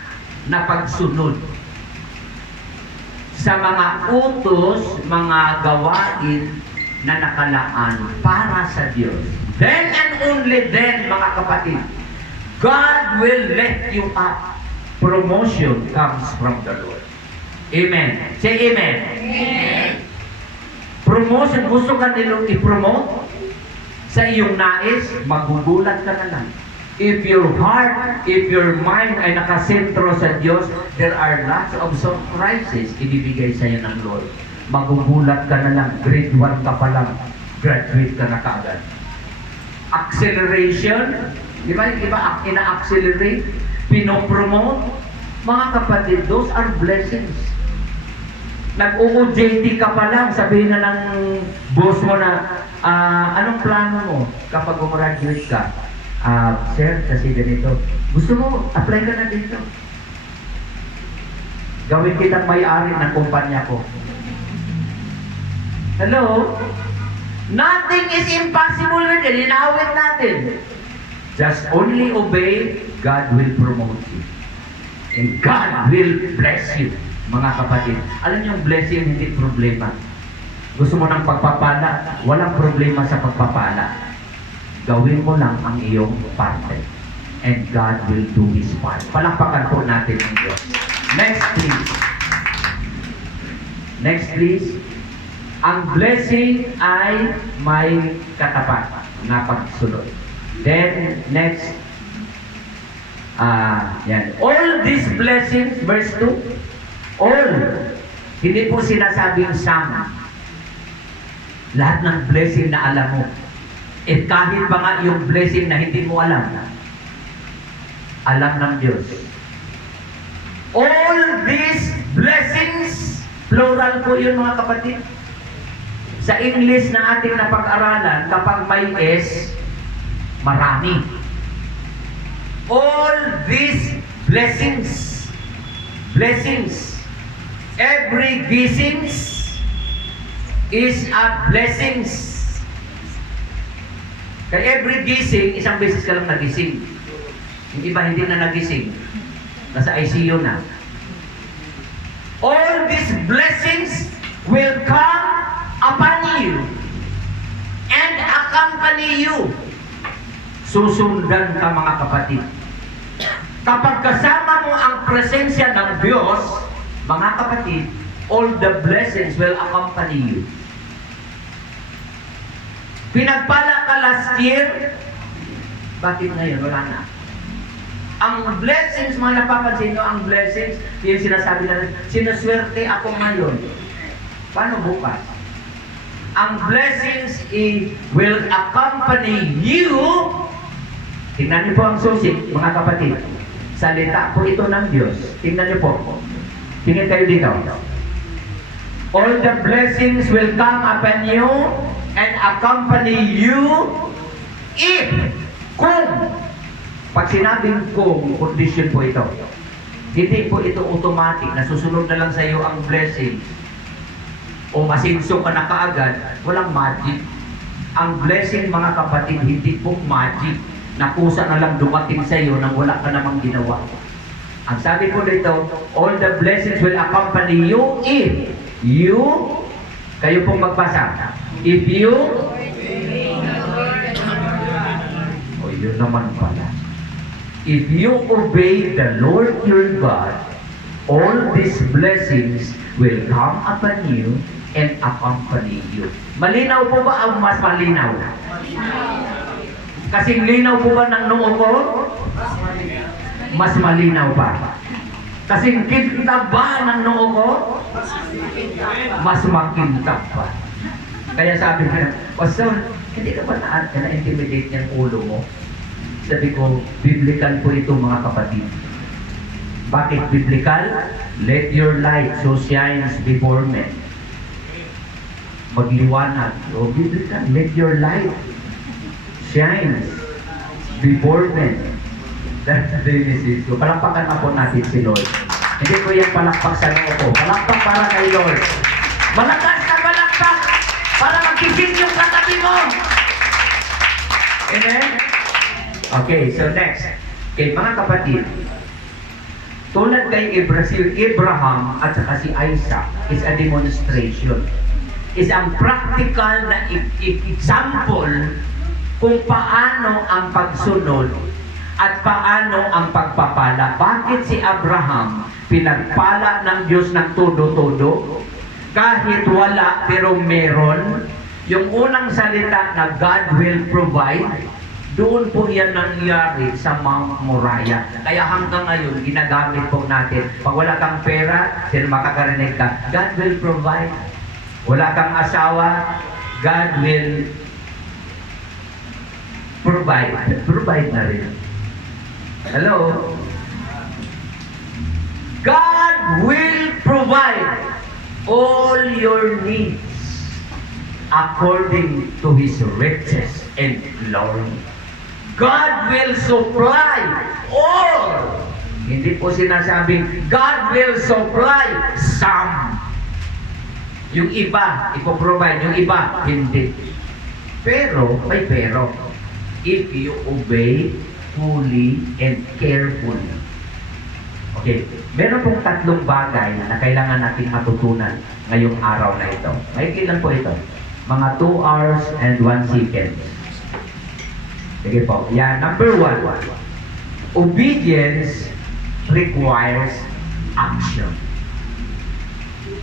na pagsunod sa mga utos, mga gawain na nakalaan para sa Diyos. Then and only then, mga kapatid, God will let you up. Promotion comes from the Lord. Amen. Say amen. Amen. Promotion, gusto ka nilang i-promote sa iyong nais, magugulat ka na lang. If your heart, if your mind ay nakasentro sa Diyos, there are lots of surprises ibibigay sa iyo ng Lord. Magugulat ka na lang, grade 1 ka pa lang, graduate ka na kaagad. Acceleration, di ba? Iba ina-accelerate, pinopromote. Mga kapatid, those are blessings. Nag-OJT ka pa lang, sabihin na ng boss mo na, anong plano mo kapag gumraduate ka? Sir, kasi ganito. Gusto mo, apply ka na dito. Gawin kitang may-ari ng kumpanya ko. Hello? Nothing is impossible with it. Linawin natin. Just only obey, God will promote you. And God will bless you. Mga kapatid, alam niyo yung blessing hindi problema. Gusto mo ng pagpapala, walang problema sa pagpapala. Gawin mo lang ang iyong parte. And God will do His part. Palakpakan po natin ang Diyos. Next please. Next please. Ang blessing ay may katapat na pagsunod. Then, next. Yan. All these blessings, verse 2. All. Hindi po sinasabing some. Lahat ng blessing na alam mo. Eh kahit pa nga yung blessing na hindi mo alam ng Diyos. All these blessings, plural po yun mga kapatid. Sa English na ating napag-aralan, kapag may S, marami. All these blessings, every blessings is a blessings. Kaya every gising, isang beses ka lang nagising. Yung iba hindi na nagising. Nasa ICU na. All these blessings will come upon you and accompany you. Susundan ka mga kapatid. Kapag kasama mo ang presensya ng Diyos, mga kapatid, all the blessings will accompany you. Pinagpala ka last year, bakit ngayon? Wala na. Ang blessings, mga napapansin nyo, ang blessings, yung sinasabi na, sinuswerte ako ngayon. Paano bukas? Ang blessings will accompany you. Tingnan niyo po ang susi, mga kapatid. Salita po ito ng Diyos. Tingnan niyo po. Tingin kayo dito. All the blessings will come upon you and accompany you if, kung, pag sinabing kung, condition po ito. Hindi po ito automatic, nasusunod na lang sa iyo ang blessing. O masinso ka na kaagad, walang magic. Ang blessing, mga kapatid, hindi po magic. Nakusa na lang dumating sa iyo nang wala ka namang ginawa. Ang sabi po dito, all the blessings will accompany you if you, kayo pong magbasa. If you, yun naman pala. If you obey the Lord your God, all these blessings will come upon you and accompany you. Malinaw po ba ang mas malinaw? Kasing linaw po ba ng noo ko? Mas malinaw pa. Kasing kintab ba ng noo ko? Mas makintab pa. Kaya sabi niya, Pastor, hindi ka ba na-intimidate niyang ulo mo? Sabi ko, biblical po ito mga kapatid. Bakit biblical? Let your light so shines before men. Magliwanag. O biblical, let your light shines before men. That's the message ko. Palakpakan na po natin si Lord. Hindi ko yan palakpak sa noo ko. Palakpak para kay Lord. Malakas na palakpak para magkising yung katabi mo. Amen? Okay, so next. Okay, mga kapatid, Tulad kay Abraham at saka si Isaac is a demonstration. Is ang practical na example kung paano ang pagsunod at paano ang pagpapala. Bakit si Abraham pinagpala ng Diyos ng todo-todo? Kahit wala pero meron. Yung unang salita na God will provide, doon po yan nangyari sa Mount Moriah. Kaya hanggang ngayon, ginagamit po natin. Pag wala kang pera, sino makakarinig ka? God will provide. Wala kang asawa, God will provide. Provide na rin. Hello? God will provide all your needs according to His riches and glory. God will supply all. Hindi po sinasabing, God will supply some. Yung iba, ipoprovide. Yung iba, hindi. Pero, may pero. If you obey fully and carefully. Okay. Meron pong tatlong bagay na kailangan natin matutunan ngayong araw na ito. May ilan po ito? Mga 2 hours and 1 second. Sige po. Yan. Number 1. Obedience requires action.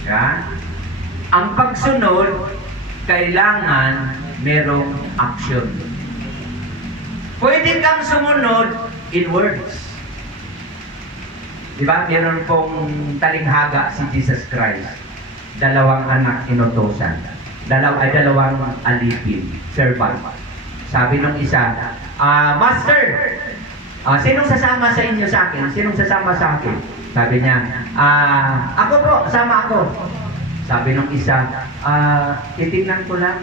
Yan. Ang pagsunod, kailangan merong action. Pwede kang sumunod in words. Diba? Meron pong talinghaga si Jesus Christ. 2 anak inutosan. Dalawang alipin. Servant. Sabi nung isa, Master, sinong sasama sa inyo sa akin? Sinong sasama sa akin? Sabi niya, ako po, sama ako. Sabi nung isa, titignan ko lang,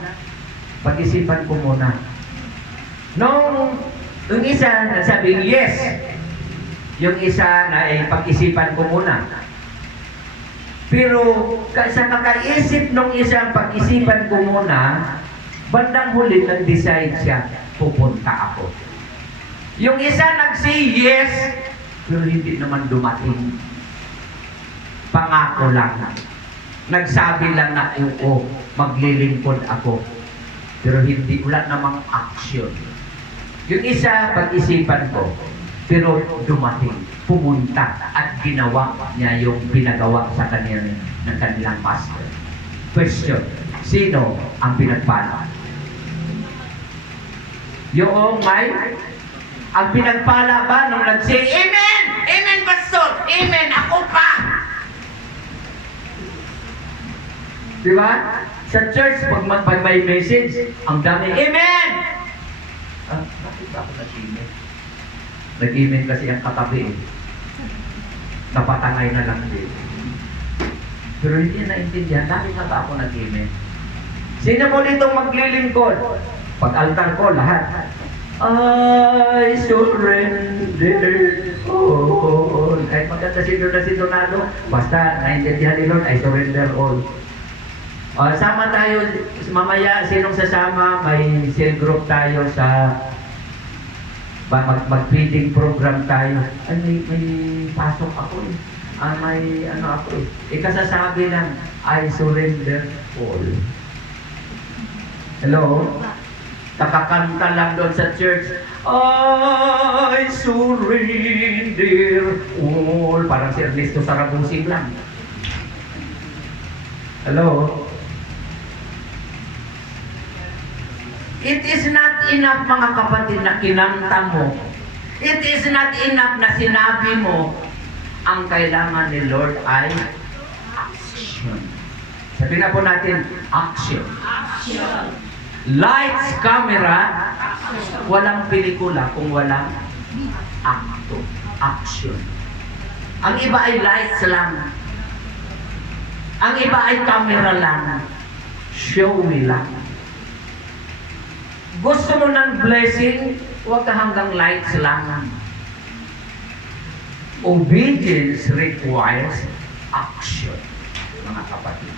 pag-isipan ko muna. Yung isa, nagsabi, yes. Yung isa na pag-isipan ko muna. Pero sa kakaisip nung isa, pag-isipan ko muna, bandang huli nag-decide siya, pupunta ako. Yung isa nag-say yes, pero hindi naman dumating. Pangako lang. Nagsabi lang na, oo, maglilingkod ako. Pero hindi, wala namang action. Yung isa, pag-isipan ko, pero dumating, pumunta, at ginawa niya yung pinagawa sa kanilang master. Question, sino ang pinagpala? Yung ang pinagpala ba nung nag-say, Amen! Amen, Pastor! Amen! Ako pa! Diba? Sa church, pag may message, ang dami, Amen! Bakit ba ako nag-amen? Nag-amen kasi ang katabi eh. Napatangay na lang din. Pero hindi naintindihan, bakit nga ba ako nag-amen? Sino po dito maglilingkod? Pag-altar ko, lahat. I surrender all. Kahit maganda sinunado, basta naintindihan ni Lord, I surrender all. Sama tayo, mamaya, sinong sasama, may cell group tayo sa mag-feeding program tayo. Ay, may pasok ako eh. May ano ako eh. Ikasasabi lang, I surrender all. Hello? Nakakanta lang doon sa church, I surrender all. Parang si Ernesto Sarabusing lang. Hello? It is not enough, mga kapatid, na kinanta mo. It is not enough na sinabi mo. Ang kailangan ni Lord ay action. Sabi na po natin, action. Action. Lights, camera, walang pelikula kung walang acto, action. Ang iba ay lights lang. Ang iba ay camera lang. Show me lang. Gusto mo ng blessing, huwag ka hanggang lights lang. Obedience requires action, mga kapatid.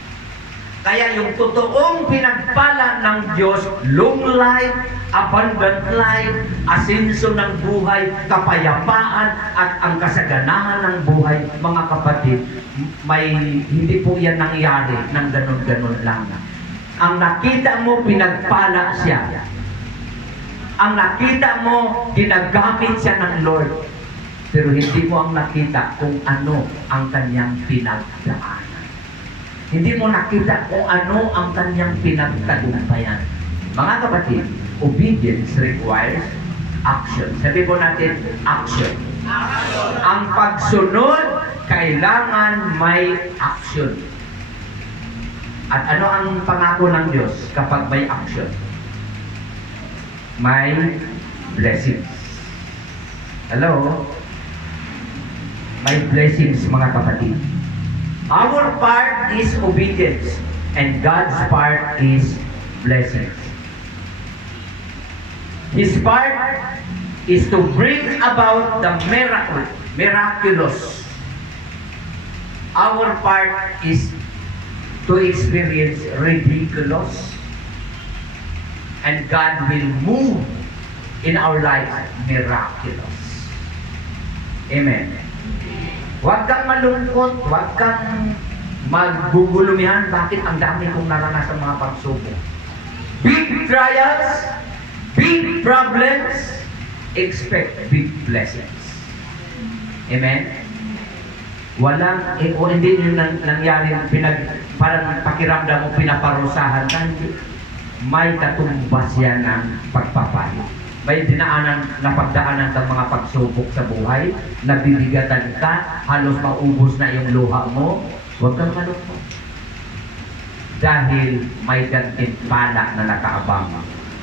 Kaya yung totoong pinagpala ng Diyos, long life, abundant life, asenso ng buhay, kapayapaan, at ang kasaganahan ng buhay, mga kapatid, hindi po yan nangyari ng ganun-ganun lang. Ang nakita mo, pinagpala siya. Ang nakita mo, ginagamit siya ng Lord. Pero hindi mo ang nakita kung ano ang kanyang pinagdaanan. Hindi mo nakita kung ano ang kanyang pinagtagumpayan. Mga kapatid, obedience requires action. Sabi po natin, action. Ang pagsunod, kailangan may action. At ano ang pangako ng Diyos kapag may action? May blessings. Hello? May blessings, mga kapatid. Our part is obedience, and God's part is blessings. His part is to bring about the miraculous. Our part is to experience ridiculous, and God will move in our life miraculous. Amen. Huwag kang malungkot, huwag kang maggugulumihan. Bakit ang dami kong naranasan mga pagsubok? Big trials, big problems, expect big blessings. Amen? Walang, o hindi yun nangyari, parang pakiramdam mo, pinaparusahan ka. May katumbas yan ng pagpapayo. May dinaanan, napagdaanan kang mga pagsubok sa buhay, nabibigatan ka, halos maubos na yung luha mo, huwag kang malungkot. Dahil may gantimpala na nakaabang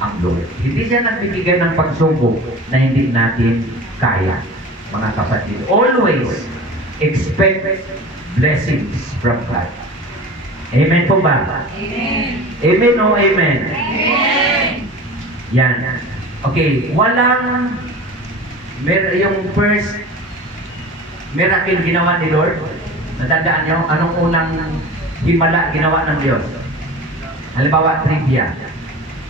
ang Lord. Hindi siya nagbibigay ng pagsubok na hindi natin kaya, mga kapatid. Always expect blessings from God. Amen po ba? Amen. Amen o amen? Amen. Yan. Okay, yung first miracle ginawa ni Lord, natandaan nyo, anong unang himala ginawa ng Diyos? Halimbawa, trivia.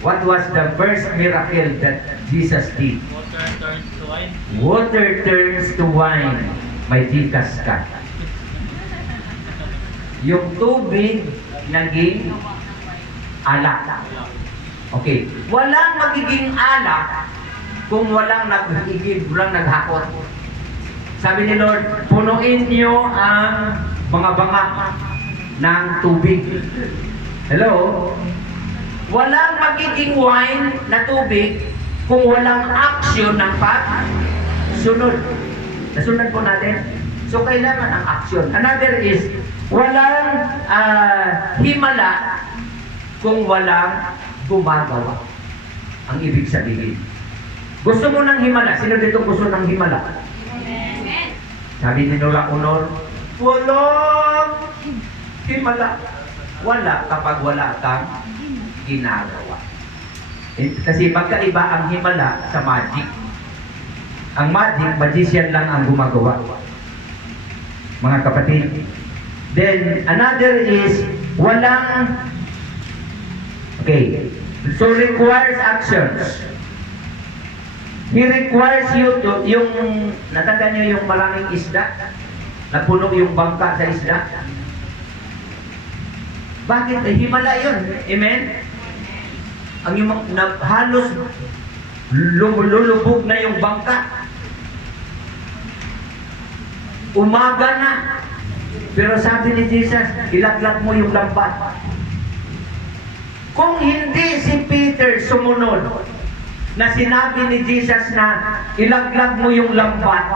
What was the first miracle that Jesus did? Water turns to wine. Water turns to wine. May dikas ka. Yung tubig naging alak. Okay. Walang magiging alak kung walang naghigib, walang naghakot. Sabi ni Lord, punuin niyo ang mga banga ng tubig. Hello? Walang magiging wine na tubig kung walang action ng pagsunod. Nasunod po natin. So, kailangan ang action. Another is, walang himala kung walang gumagawa. Ang ibig sabihin. Gusto mo ng himala? Sino dito gusto ng himala? Amen. Sabi ni Nola Honor, walang himala. Wala kapag wala kang ginagawa. Kasi magkaiba ang himala sa magic. Ang magic, magician lang ang gumagawa. Mga kapatid. Then, another is, walang, okay, so requires actions. He requires you to, yung, natanda nyo yung maraming isda? Napuno yung bangka sa isda? Bakit? Himala yun. Amen? Ang yung halos lulubog na yung bangka. Umaga na. Pero sabi ni Jesus, ilaglag mo yung lambat. Kung hindi si Peter sumunod, na sinabi ni Jesus na ilaglag mo yung lambat,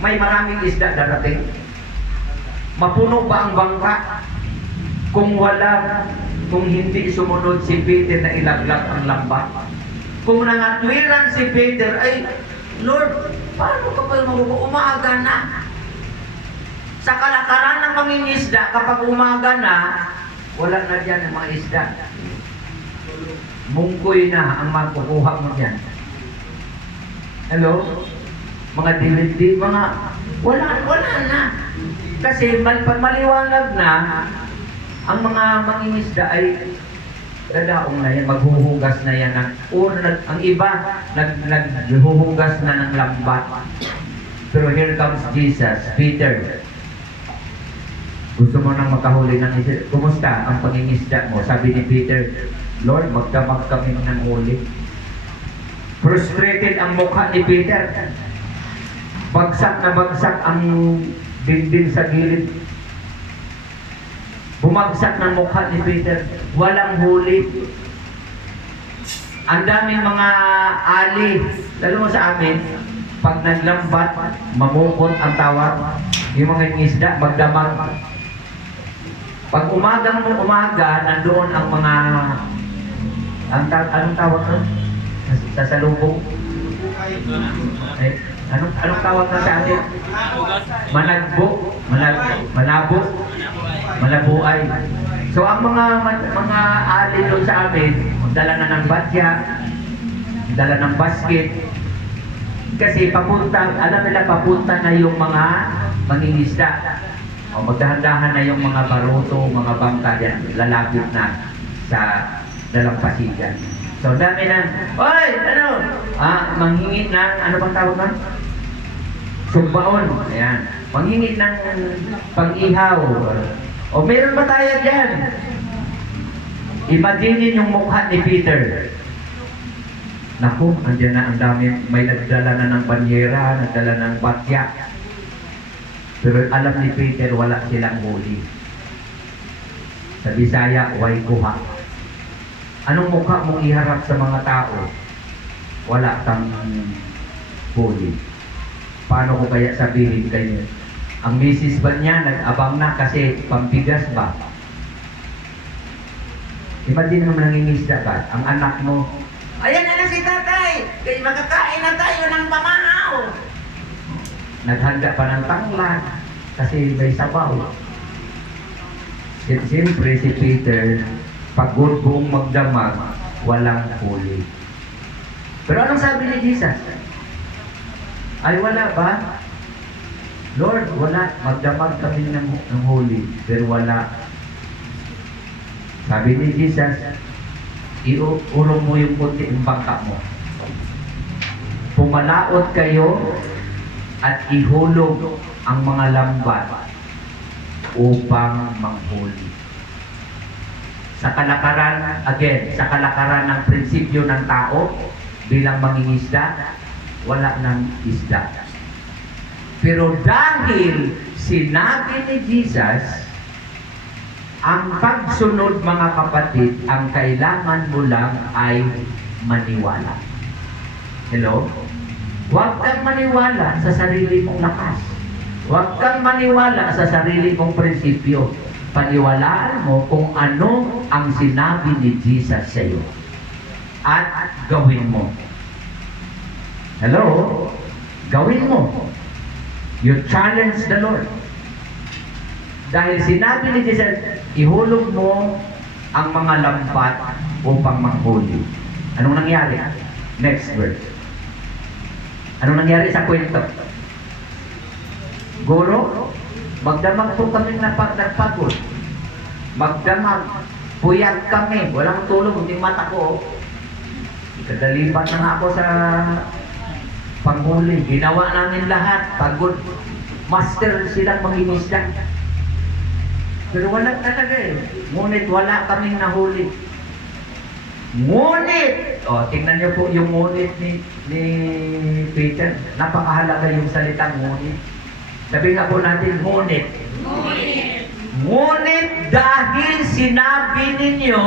may maraming isda darating. Mapuno ba ang bangka? Kung hindi sumunod si Peter na ilaglag ang lambat. Kung nangatwiran si Peter, ay, Lord, paano kapag umaga na? Sa kalakaran ng mangingisda, kapag umaga na, wala na dyan ang mga isda. Mungkoy na ang magkukuha mo dyan. Hello? Mga DVD, mga Wala na. Kasi pag maliwanag na, ang mga mangingisda ay dadaong na yan, maghuhugas na yan. Ang iba, naghuhugas na ng lambat. Pero here comes Jesus, Peter. Gusto mo nang makahuli ng isda? Kumusta ang pangingisda mo? Sabi ni Peter, Lord, magdamag kami ng huli. Frustrated ang mukha ni Peter. Bagsak na bagsak ang dingding sa gilid. Bumagsak ng mukha ni Peter. Walang huli. Ang daming mga ali. Lalo mo sa amin, pag naglambat, mamukot ang tawag. Yung mga isda, magdamag. Pag umaga, nandoon ang mga, anong tawag nun? Sa salubong. Eh, anong tawag na sa atin? Managbo, malabo, malabuay. So ang mga alin doon sa amin, dala na ng batya, dala ng basket. Kasi alam nila papunta na yung mga mangingisda. O magdahan-dahan na yung mga baruto, mga bangka yan, lalapit na sa dalampasigan. So dami na, oy, manghingit ng, ano bang tawag na? Sumbaon. Ayan. Manghingit ng pang-ihaw. O meron ba tayo dyan? Imagine yung mukha ni Peter. Naku, andyan na ang dami. May nagdala na ng banyera, nagdala ng batya. Pero alam ni Peter, wala silang huli. Sa Bisaya, way kuha. Anong mukha mong iharap sa mga tao? Wala kang huli. Paano ko kaya sabihin kayo? Ang misis ba niya, nag-abang na kasi pampigas ba? Imagine mo nangingisda ka, ang anak mo, ayan na si tatay, kaya makakain na tayo ng pamahaw. Naghanda pa ng tanglad kasi may sabaw. Siyempre si Peter, pagod buong magdamag, walang huli. Pero anong sabi ni Jesus? Ay wala ba? Lord, wala. Magdamag kami ng huli, pero wala. Sabi ni Jesus, iurong mo yung kunti ng bangka mo. Pumalaot kayo at ihulog ang mga lambat upang manghuli. Sa kalakaran, again, sa kalakaran ng prinsipyo ng tao bilang mangingisda, wala ng isda. Pero dahil sinabi ni Jesus, ang pagsunod mga kapatid, ang kailangan mo lang ay maniwala. Hello? Huwag kang maniwala sa sarili mong lakas. Huwag kang maniwala sa sarili mong prinsipyo. Paniwalaan mo kung ano ang sinabi ni Jesus sa iyo. At gawin mo. Hello? Gawin mo. You challenge the Lord. Dahil sinabi ni Jesus, ihulog mo ang mga lambat upang manghuli. Anong nangyari? Next verse. Anong nangyari sa kwento? Guro, magdamag po kami nagpagod. Magdamag. Puyat kami. Walang tulog. Hindi mata ko. Kadalipat na nga ako sa panghuli. Ginawa namin lahat. Pagod. Master silang mangingisda. Pero wala talaga eh. Ngunit wala kaming nahuli. Ngunit! O, tingnan niyo po yung ngunit ni Peter. Napakahalaga yung salitang ngunit. Sabi nga po natin, ngunit. Ngunit dahil sinabi ninyo,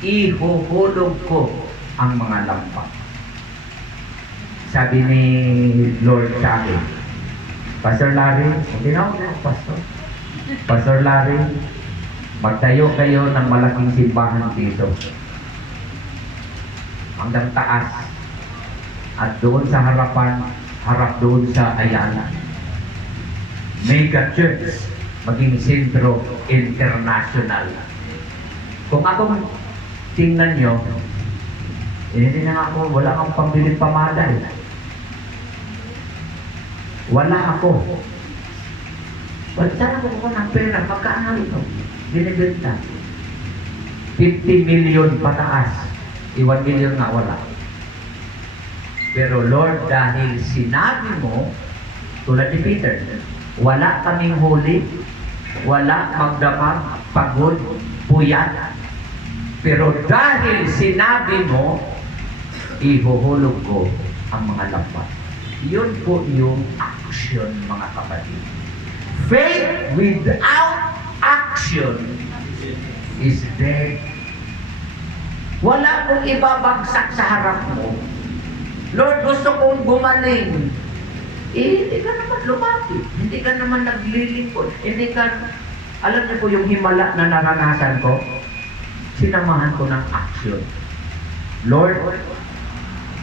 ihuhulog ko ang mga lampak. Sabi ni Lord sa akin, Pastor Larry, hindi na ako Pastor. Pastor Larry, magtayo kayo ng malaking simbahan dito. Hanggang taas. At doon sa harapan, harap doon sa Ayala. Mega Church, maging sentro international. Kung ako tingnan nyo, hindi na ako, wala akong pambiling pamada eh. Wala ako. Saan ako ko ng pera? Magkano ito? Binibenta. 50 million pataas. 1 million nga wala. Pero Lord, dahil sinabi mo, tulad ni Peter, wala kaming huli, wala magdamag, pagod, puyat. Pero dahil sinabi mo, ihuhulog ko ang mga lambat. Yun po yung action, mga kapatid. Faith without action is dead. Wala kong ibabagsak sa harap mo. Lord, gusto kong gumaling. Hindi ka naman lumapit. Hindi ka naman naglilingkod. Hindi ka, alam niyo po yung himala na naranasan ko? Sinamahan ko ng action. Lord,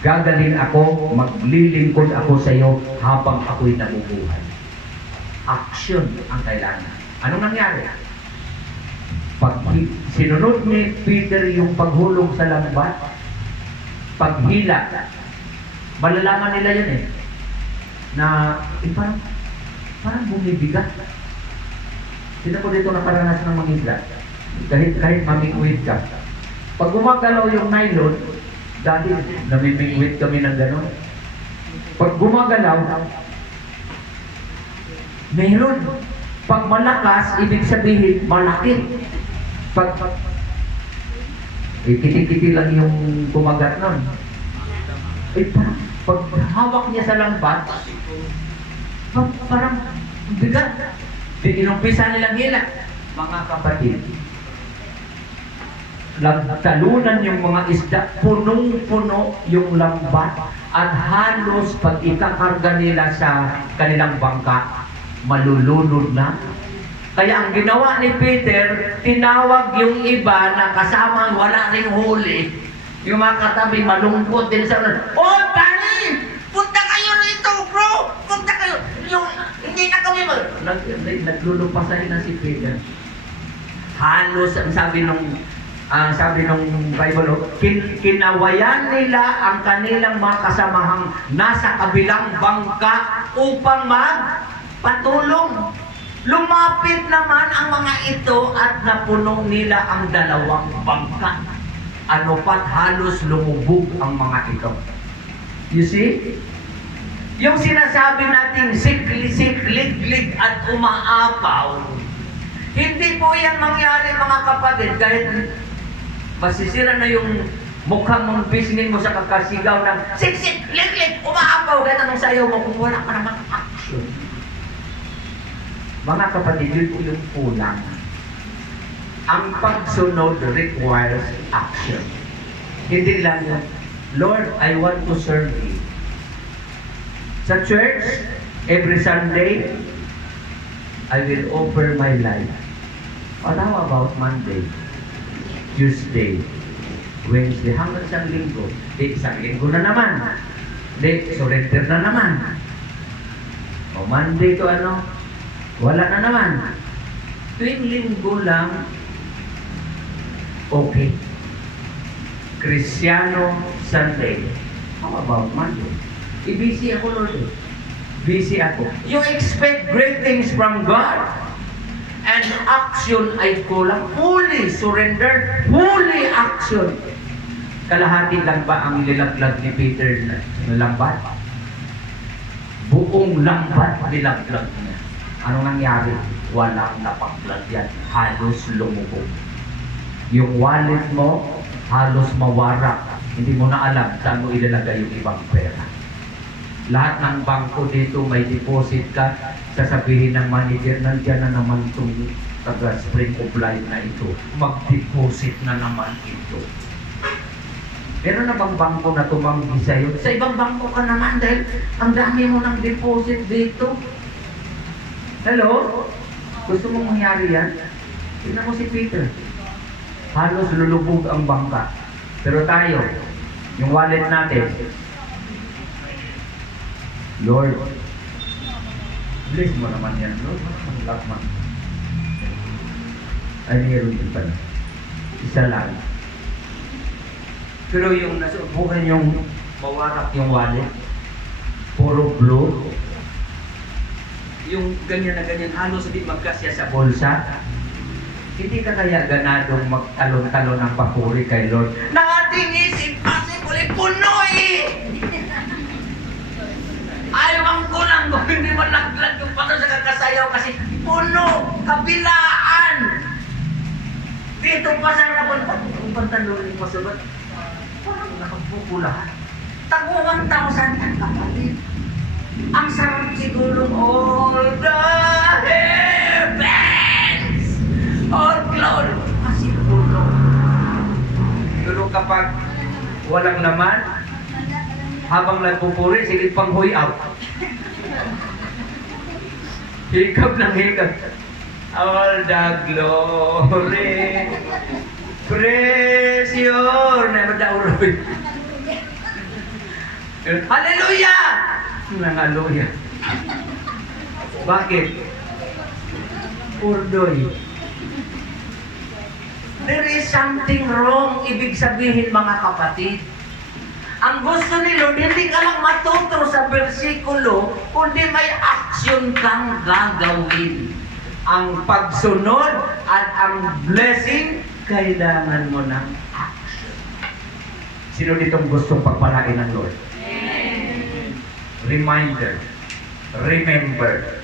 gagaling ako, maglilingkod ako sa iyo habang ako'y nabubuhay. Action ang kailangan. Anong nangyari? Pag sinunod ni Peter yung paghulog sa lambat, paghila, malalaman nila yun na parang bumibigat. Sino po dito nakaranas ng mangisda? Kahit mamingwit ka. Pag gumagalaw yung nylon, dati namimingwit kami ng gano'n. Pag gumagalaw, meron. Pag malakas, ibig sabihin, malaki. Pag kiti-kiti lang yung kumagat nun. Pag hawak niya sa lambat, parang bigat. Inumpisa nilang hila. Mga kapatid, talunan yung mga isda, punong-puno yung lambat, at halos pag ikakarga nila sa kanilang bangka, malulunod na. Kaya ang ginawa ni Peter, tinawag yung iba na kasama wala ring huli. Yung mga katabi, malungkot din sa oh, pare! Punta kayo rito, bro! Punta kayo! Yung, hindi na kami naglulupasahin na si Peter. Halos, ang sabi nung Bible, kinawayan nila ang kanilang mga kasamahang nasa kabilang bangka upang magpatulong. Lumapit naman ang mga ito at napuno nila ang dalawang bangka. Ano pat halos lumubog ang mga ito. You see? Yung sinasabi nating siklig at umaapaw, hindi po yan mangyari, mga kapatid, kahit masisira na yung mukhang mong pisngin mo sa kakasigaw ng siklig, umaapaw, kahit anong sayaw mo kung wala ka naman action. Mga kapatid, yun po yung kulang. Ang pagsunod requires action. Hindi lang yun, Lord, I want to serve you. Sa church, every Sunday, I will offer my life. But how about Monday, Tuesday, Wednesday, hanggang isang linggo? Isang linggo na naman. Surrender na naman. O Monday to ano? Wala na naman. Tuwing linggo lang, okay. Kristiyano Sunday. How about Monday? I-busy ako, Lord. Busy ako. You expect great things from God. And action ay kulang. Fully surrender. Fully action. Kalahati lang ba ang nilaglag ni Peter na lambat? Buong lambat nilaglag niya. Ano nangyari? Walang napaglagyan. Halos lumubog. Yung wallet mo, halos mawarak. Hindi mo na alam saan mo ilalagay yung ibang pera. Lahat ng bangko dito may deposit ka, sasabihin ng manager, nandiyan na naman itong taga-spring of life na ito. Mag-deposit na naman ito. Meron na bang bangko na tumanggi sa'yo? Sa ibang bangko ka naman dahil ang dami mo ng deposit dito. Hello? Gusto mong mangyari yan? Tignan mo si Peter. Halos lulubog ang bangka. Pero tayo, yung wallet natin, Lord, bless mo naman yan, Lord. Ang lakman. Ay, meron din pala. Isa lang. Pero yung nasubukan yung mawarak yung wallet, puro blue, yung ganyan na ganyan, halos hindi magkasya sa bulsa. Hindi ka kaya ganadong magtalon-talon ng papuri kay Lord? Na ating isip, possible, puno eh! Ayaw ko lang kung hindi malaglag yung pato sa kakasayaw kasi puno, kabilaan! Dito pa sa harapan, ang pantalonin pa sa ba't? Parang nakapupulahan. Tago 1,000 ang kapatid. Ang sarap siguro, all the heavens, all glory, kasi puno. Pero kapag walang laman, habang nagpupuri, silid pang huy out. Hikap ng hikap. All the glory, praise your name, Dauroy. Hallelujah! Hallelujah. Bakit? Urdoy. There is something wrong, ibig sabihin mga kapatid. Ang gusto ni Lord, hindi ka lang matuto sa bersikulo, kundi may action kang gagawin. Ang pagsunod at ang blessing, kailangan mo ng action. Sino ditong gustong pagpalain ng Lord? Reminder, remember,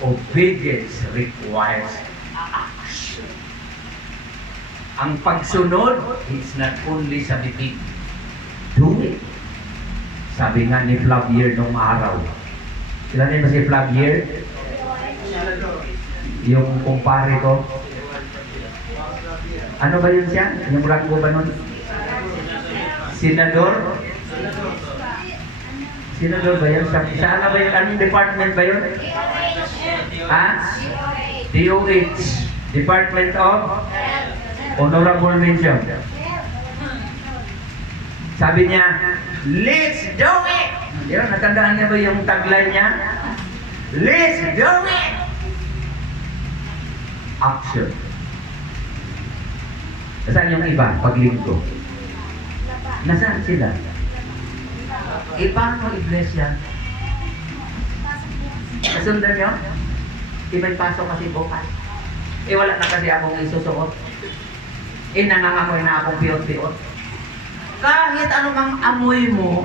obedience requires action. Ang pagsunod is not only sa bibig. Do it. Sabi nga ni Flavier nung araw. Sila na ba si Flavier? Yung kumpare ko. Ano ba yun siya? Yung rango ba nun? Senador? Senador ba yun? Sa ano ba yun? Anong department ba yun? Ha? DOH. Department of Honorable Mention. Sabi niya, let's do it! Yun, natandaan niya ba yung tagline niya? Let's do it! Action. Nasaan yung iba paglinggo? Nasaan sila? Paano iglesia? Nasundan niyo? May pasok kasi bukas. Wala na kasi akong isusuot. Nangangamoy na akong piyot-piyot. Kahit anumang amoy mo,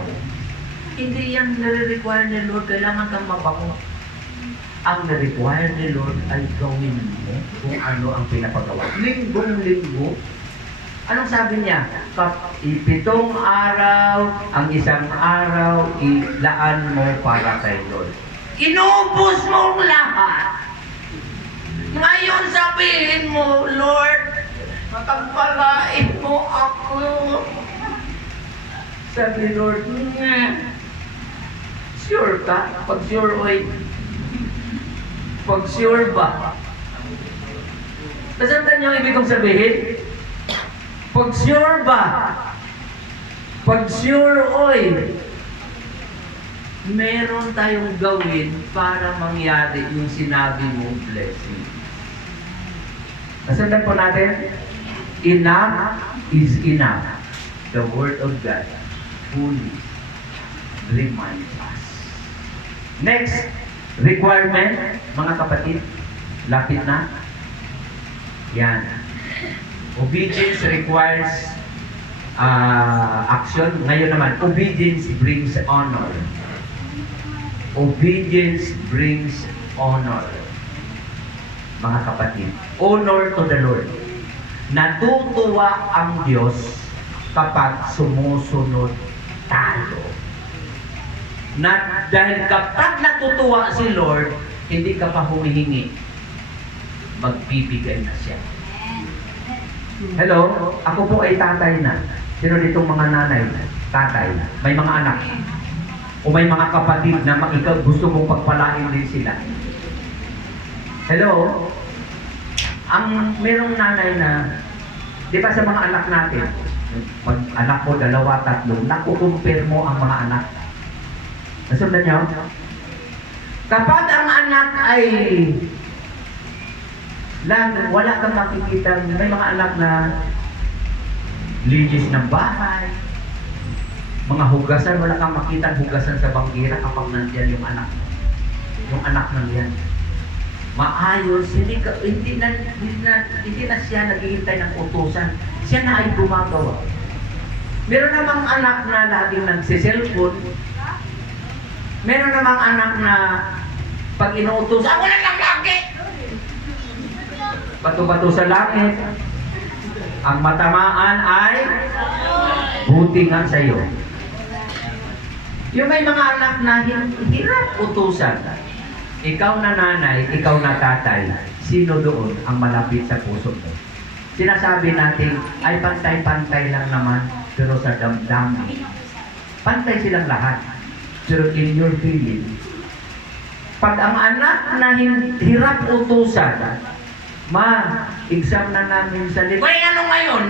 hindi yan nare-require ni Lord, kailangan kang mabango. Ang nare-require ni Lord ay gawin mo kung ano ang pinapagawa. Linggong-linggo. Anong sabi niya? 7 araw, ang isang araw, ilaan mo para kay Lord. Inubos mo lahat. Ngayon sabihin mo, Lord, matagpalain mo ako. Sabi Lord, sure ka? Pag sure, oy. Pag sure ba? Nasandan niyo ang ibig kong sabihin? Pag sure ba? Pag sure, oy. Meron tayong gawin para mangyari yung sinabi mong blessing. Nasandan po natin? Enough is enough. The Word of God fully reminds us. Next requirement, mga kapatid, lapit na. Yan. Obedience requires action. Ngayon naman, obedience brings honor. Obedience brings honor. Mga kapatid, honor to the Lord. Natutuwa ang Diyos kapag sumusunod tayo. Dahil kapag natutuwa si Lord, hindi ka pa humihingi, magbibigay na siya. Hello, ako po ay tatay na. Sino ditong mga nanay? Tatay. May mga anak. O may mga kapatid na ikaw gusto mong pagpalain din sila. Hello? Ang merong nanay na, di ba sa mga anak natin, pag anak mo, 2, 3, nakukumpir mo ang mga anak. Nasundan niyo? Kapag ang anak ay wala kang makikita, may mga anak na linis ng bahay, mga hugasan, wala kang makita hugasan sa bangira kapag nandiyan yung anak mo. yung anak ng yan. Maayos, hindi na siya naghihintay ng utusan. Siya na ay gumagawa. Meron namang anak na laging nagsiselfon. Meron namang anak na pag inuutos, ako na lang lagi! Bato-bato sa langit. Ang matamaan ay buti nga sa iyo. Yung may mga anak na hirap utusan. Ikaw na nanay, ikaw na tatay, sino doon ang malapit sa puso mo? Sinasabi natin, ay pantay-pantay lang naman, pero sa damdamin. Pantay silang lahat. Pero in your feeling, pag ang anak na hirap utusan, exam na namin sa lip. Ay, ano ngayon?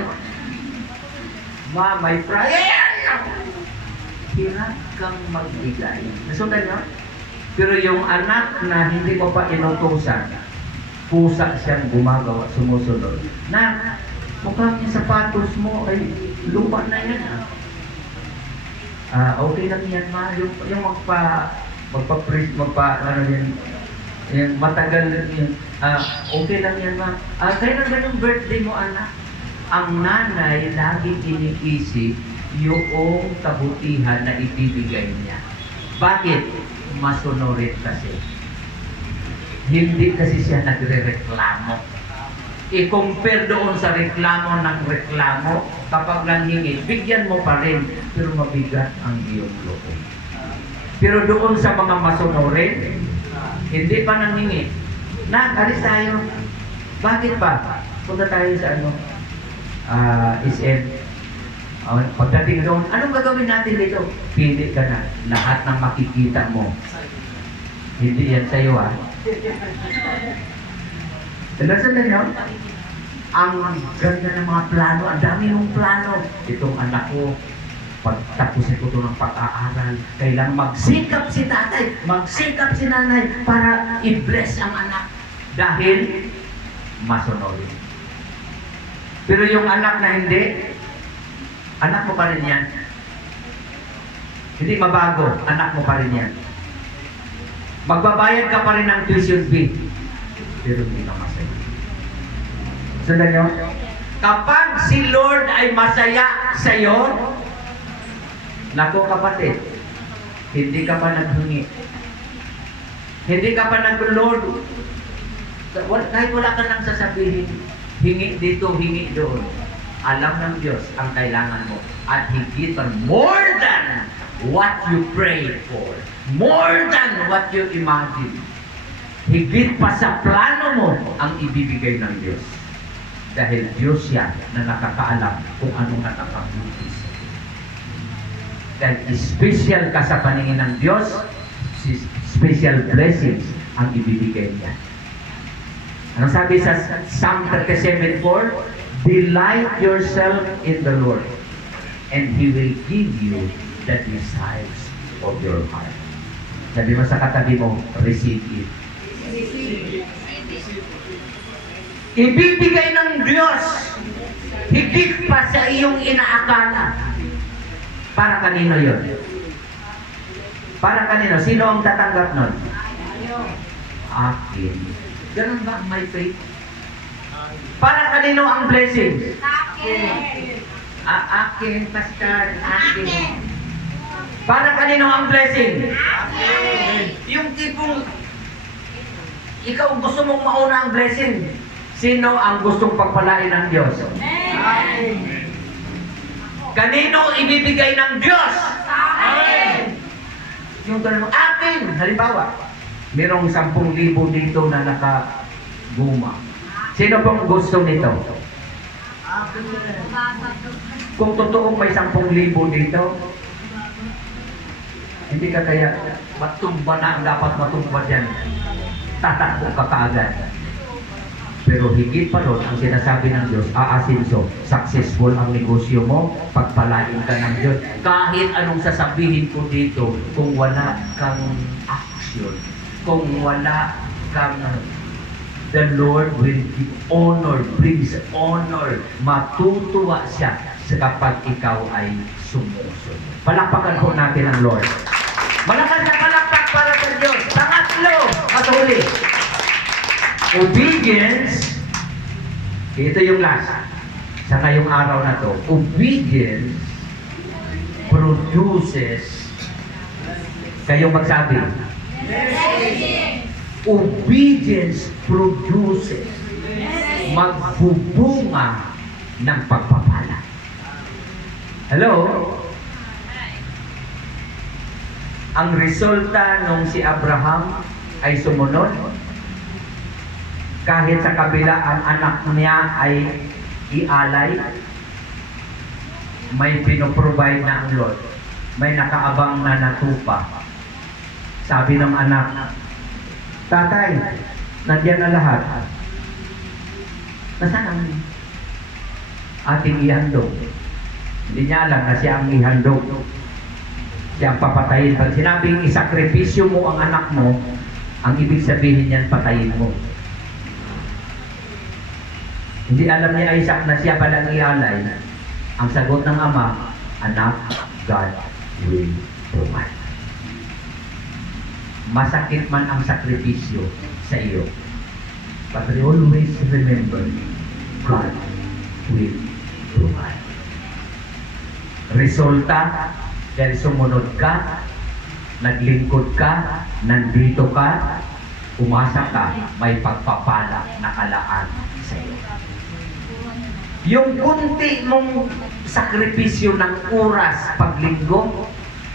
May prayer. Hirap kang magbigay. Nasundan nyo? Pero yung anak na hindi mo pa inutusan, pusa siyang gumagawa, sumusunod. Na, mukhang yung sapatos mo ay lupa na yan. Okay lang yan, ma. Yung yung matagal yun. Okay lang yan, ma. Kaya lang ganun birthday mo, anak. Ang nanay lagi iniisip yung kabutihan na ibibigay niya. Bakit? Masunurin kasi. Hindi kasi siya nagre-reklamo. I-compare doon sa reklamo ng reklamo, kapag nanghingi, bigyan mo pa rin, pero mabigat ang iyong loob. Pero doon sa mga masunurin, hindi pa nanghingi. Alis tayo. Bakit pa? Punta tayo sa SM. Pagdating doon, anong gagawin natin dito? Pili ka na. Lahat ng makikita mo. Hindi yan sa'yo, Talasan na nyo? Ang ganda ng mga plano, ang dami ng plano. Itong anak ko, pagtapusin ko ito ng pag-aaral, kailangan magsikap si tatay, magsikap si nanay para i-bless ang anak. Dahil masunurin. Pero yung anak na hindi, anak mo pa rin yan. Hindi mabago, anak mo pa rin yan. Magbabayad ka pa rin ng tuition fee, pero hindi ka masaya. Sundan nyo? Kapag si Lord ay masaya sa iyo, nako kapatid, hindi ka pa naghingi. Hindi ka pa nag-Lord. Kahit wala ka nang sasabihin, hingi dito, hingi doon. Alam ng Diyos ang kailangan mo. At higit more than what you prayed for. More than what you imagine. Higit pa sa plano mo ang ibibigay ng Diyos. Dahil Diyos siya na nakakaalam kung anong nakakabuti sa iyo. Dahil special ka sa paningin ng Diyos, special blessings ang ibibigay niya. Ano sabi sa Psalm 37:4? Delight yourself in the Lord, and He will give you the desires of your heart. Sabi mo sa katabi mo, receive it. Ibibigay ng Diyos higit pa sa iyong inaakala. Para kanino yun? Para kanino? Sino ang tatanggap nun? Akin. Ganun ba ang my faith? Para kanino ang blessing? Akin, Pastor. Akin. Para kanino ang blessing? Yung tipong ikaw gusto mong mauna ang blessing. Sino ang gustong pagpalain ng Diyos? Kanino ibibigay ng Diyos? Yung tanong, akin. Halimbawa, merong 10,000 dito na nakaguma. Sino pong gusto nito? Kung totoong may 10,000 dito, hindi ka kaya matumba na ang dapat matumba dyan. Tatakbo ka kaagad. Pero higit pa ron, ang sinasabi ng Diyos, aasinso, successful ang negosyo mo, pagpalain ka ng Diyos. Kahit anong sasabihin ko dito, kung wala kang action, kung wala kang the Lord will give honor, brings honor, matutuwa siya kapag ikaw ay sumusunod. Palakpakan po natin ang Lord. Malakas na palakpak para sa Diyos. Pangatlo, Pangatlo, at huli. Obedience, ito yung last. Sa ngayong araw na to, obedience produces, kayong magsabi, obedience produces, magbubunga ng pagpapala. Hello? Ang resulta nung si Abraham ay sumunod, kahit sa kabila ang anak niya ay ialay, may pinoprovide na ang Lord. May nakaabang na natupa. Sabi ng anak, Tatay, nandiyan na lahat. Nasaan ang ating ihandog? Hindi niya alam na siya ang ihandog. Siya ang papatayin. Pag sinabing isakripisyo mo ang anak mo, ang ibig sabihin niyan, patayin mo. Hindi alam ni Isaac na siya palang ialay. Ang sagot ng ama, anak, God will provide. Masakit man ang sakripisyo sa iyo. But always remember, God will provide. Resulta, dahil sumunod ka, naglingkod ka, nandito ka, umasa ka, may pagpapala na kalaan sa iyo. Yung kunti mong sakripisyo ng oras paglinggo,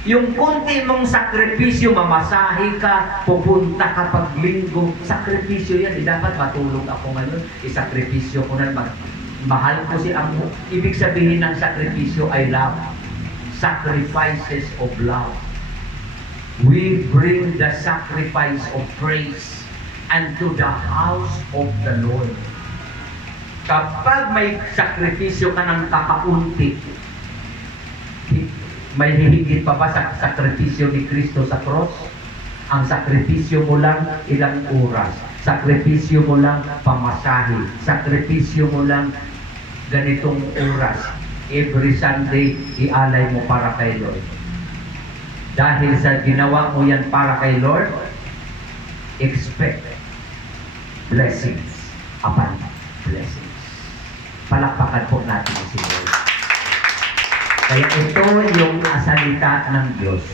yung kunti mong sakripisyo, mamasahe ka, pupunta ka paglinggo, sakripisyo yan. Dapat matulog ako ngayon, isakripisyo ko na, mahal ko si Amo. Ibig sabihin ng sakripisyo ay love. Sacrifices of love. We bring the sacrifice of praise unto the house of the Lord. Kapag may sakripisyo ka ng kakaunti, may hihigit pa ba sa sakripisyo ni Kristo sa cross? Ang sakripisyo mo lang ilang oras. Sakripisyo mo lang pamasahe. Sakripisyo mo lang ganitong oras. Every Sunday, ialay mo para kay Lord. Dahil sa ginawa mo yan para kay Lord, expect blessings upon blessings. Palakpakan po natin si Lord. Kaya ito yung salita ng Diyos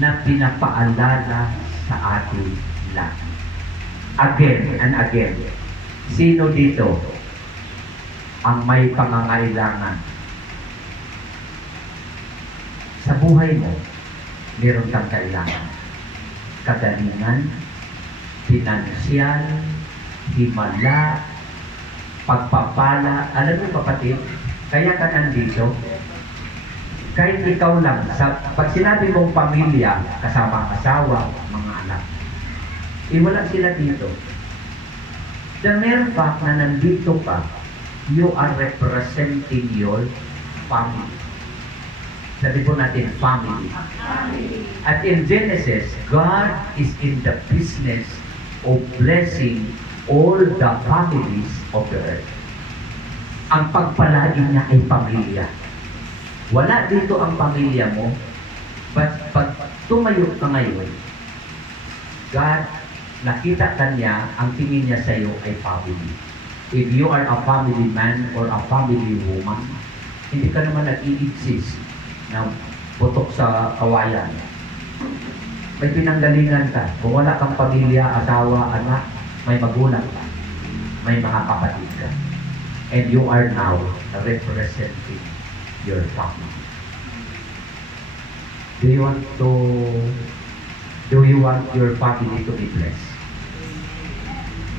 na pinapaalala sa atin lahat. Again and again, sino dito ang may pangangailangan? Sa buhay mo, meron kang kailangan. Kagalingan, pinansyal, himala, pagpapala. Alam mo kapatid, kaya ka nandito, kahit ikaw lang, pag sinabi mong pamilya, kasama ang asawa, mga anak, wala sila dito. The mere fact na nandito ka, you are representing your family. Sabi po natin, family. At in Genesis, God is in the business of blessing all the families of the earth. Ang pagpalain niya ay pamilya. Wala dito ang pamilya mo, but pag tumayo ka ngayon, God, nakita ka niya, ang tingin niya sa iyo ay family. If you are a family man or a family woman, hindi ka naman nag-i-exist na putok sa kawayan. May pinanggalingan ka. Kung wala kang pamilya, asawa, anak, may magulang ka. May mga kapatid ka. And you are now representing your family. Do you want your family to be blessed?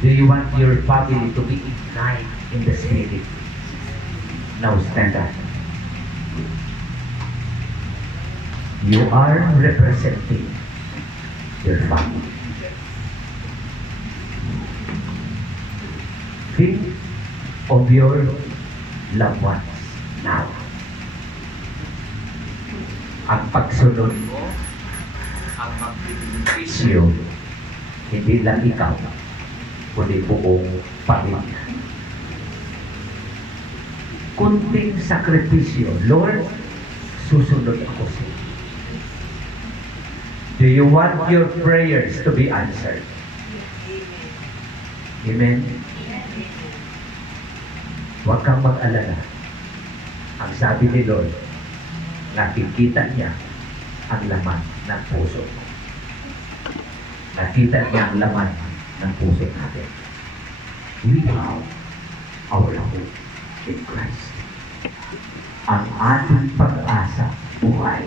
Do you want your family to be ignited in the spirit? Now stand up. You are representing your family. Think of your loved ones now. Ang pagsunod mo, ang magbibisyo, hindi lang ikaw, kundi buong pamilya. Kunting sakripisyo, Lord, susunod ako sa iyo. Do Do you want your prayers to be answered? Amen? Huwag kang mag-alala. Ang sabi ni Lord, nakikita niya ang laman ng puso. Nakita niya ang laman ng puso natin. We have our hope in Christ. Ang ating pag-asa buhay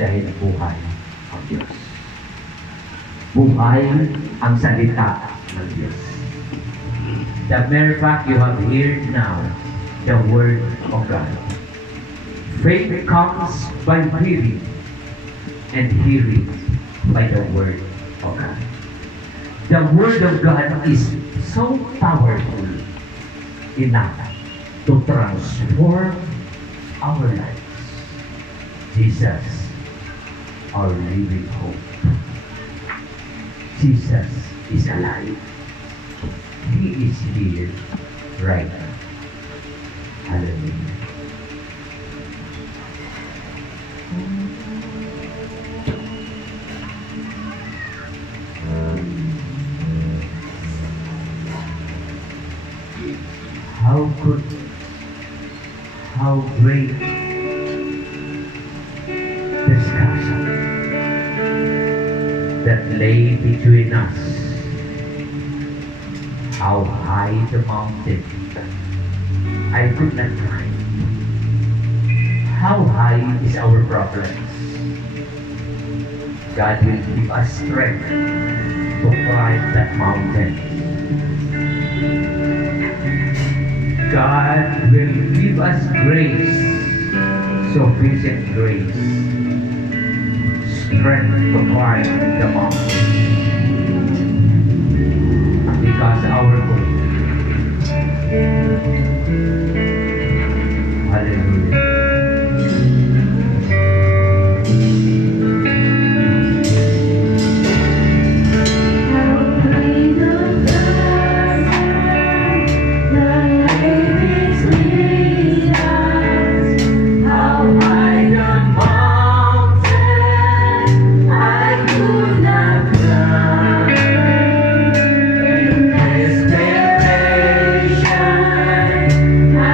dahil buhay ang Diyos. Buhay ang salita ng Diyos. The mere fact you have heard now the Word of God. Faith comes by hearing, and hearing by the Word of God. The Word of God is so powerful enough to transform our lives. Jesus, our living hope. Jesus is alive. He is here right now. Hallelujah. How great discussion that lay between us. How high the mountain I could not climb. How high is our problems? God will give us strength to climb that mountain. God will give us grace, sufficient grace, strength to climb the mountain. Because our hope. Hallelujah. I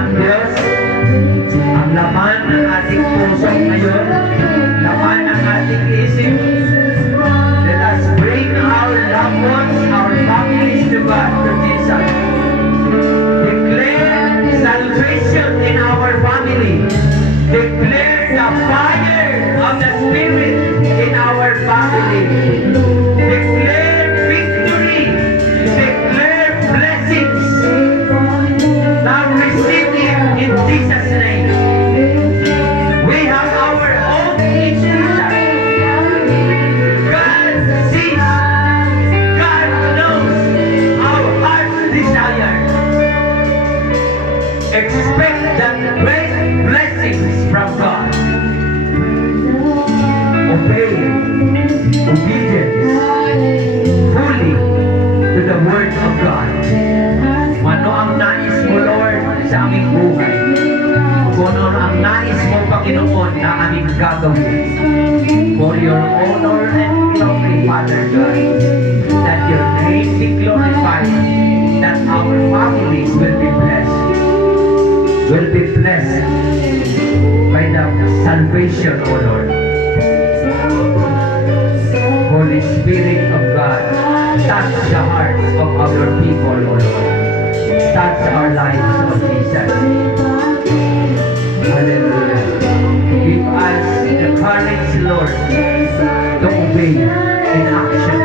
ng Diyos ang laman ng ating puso ngayon, laman ng ating isip. Let us bring our loved ones, our families to God, to Jesus. Declare salvation in our family. Declare the fire of the Spirit in our family. Declare victory. Declare blessings. Now receive it in Jesus' name. We have our own institution. God sees. God knows our heart's desire. Expect the great blessings from God. Obey, obedience, fully to the Word of God. Ano ang nais mo, Lord, sa aming buhay? Kung ano ang nais mo, Panginoon, na aming gagawin. For your honor and glory, Father God, that your name be glorified, that our families will be blessed. Will be blessed by the salvation, O Lord. Holy Spirit of God, touch the hearts of our people, O Lord. Touch our lives, O Jesus. Hallelujah. Give us the courage, Lord, to obey in action.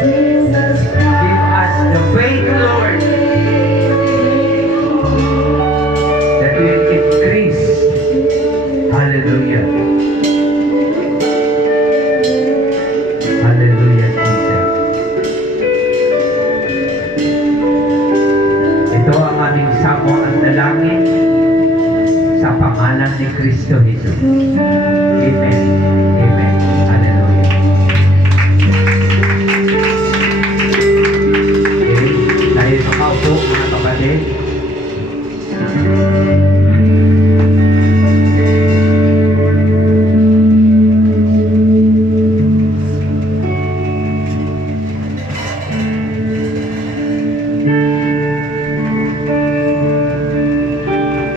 Give us the faith, Lord, that will increase. Hallelujah. Hallelujah, Jesus. Ito ang aming samo at dalangin sa pangalan ni Kristo Jesus. Amen. Amen. Hallelujah. Okay, tayo makaupo mga kapatid.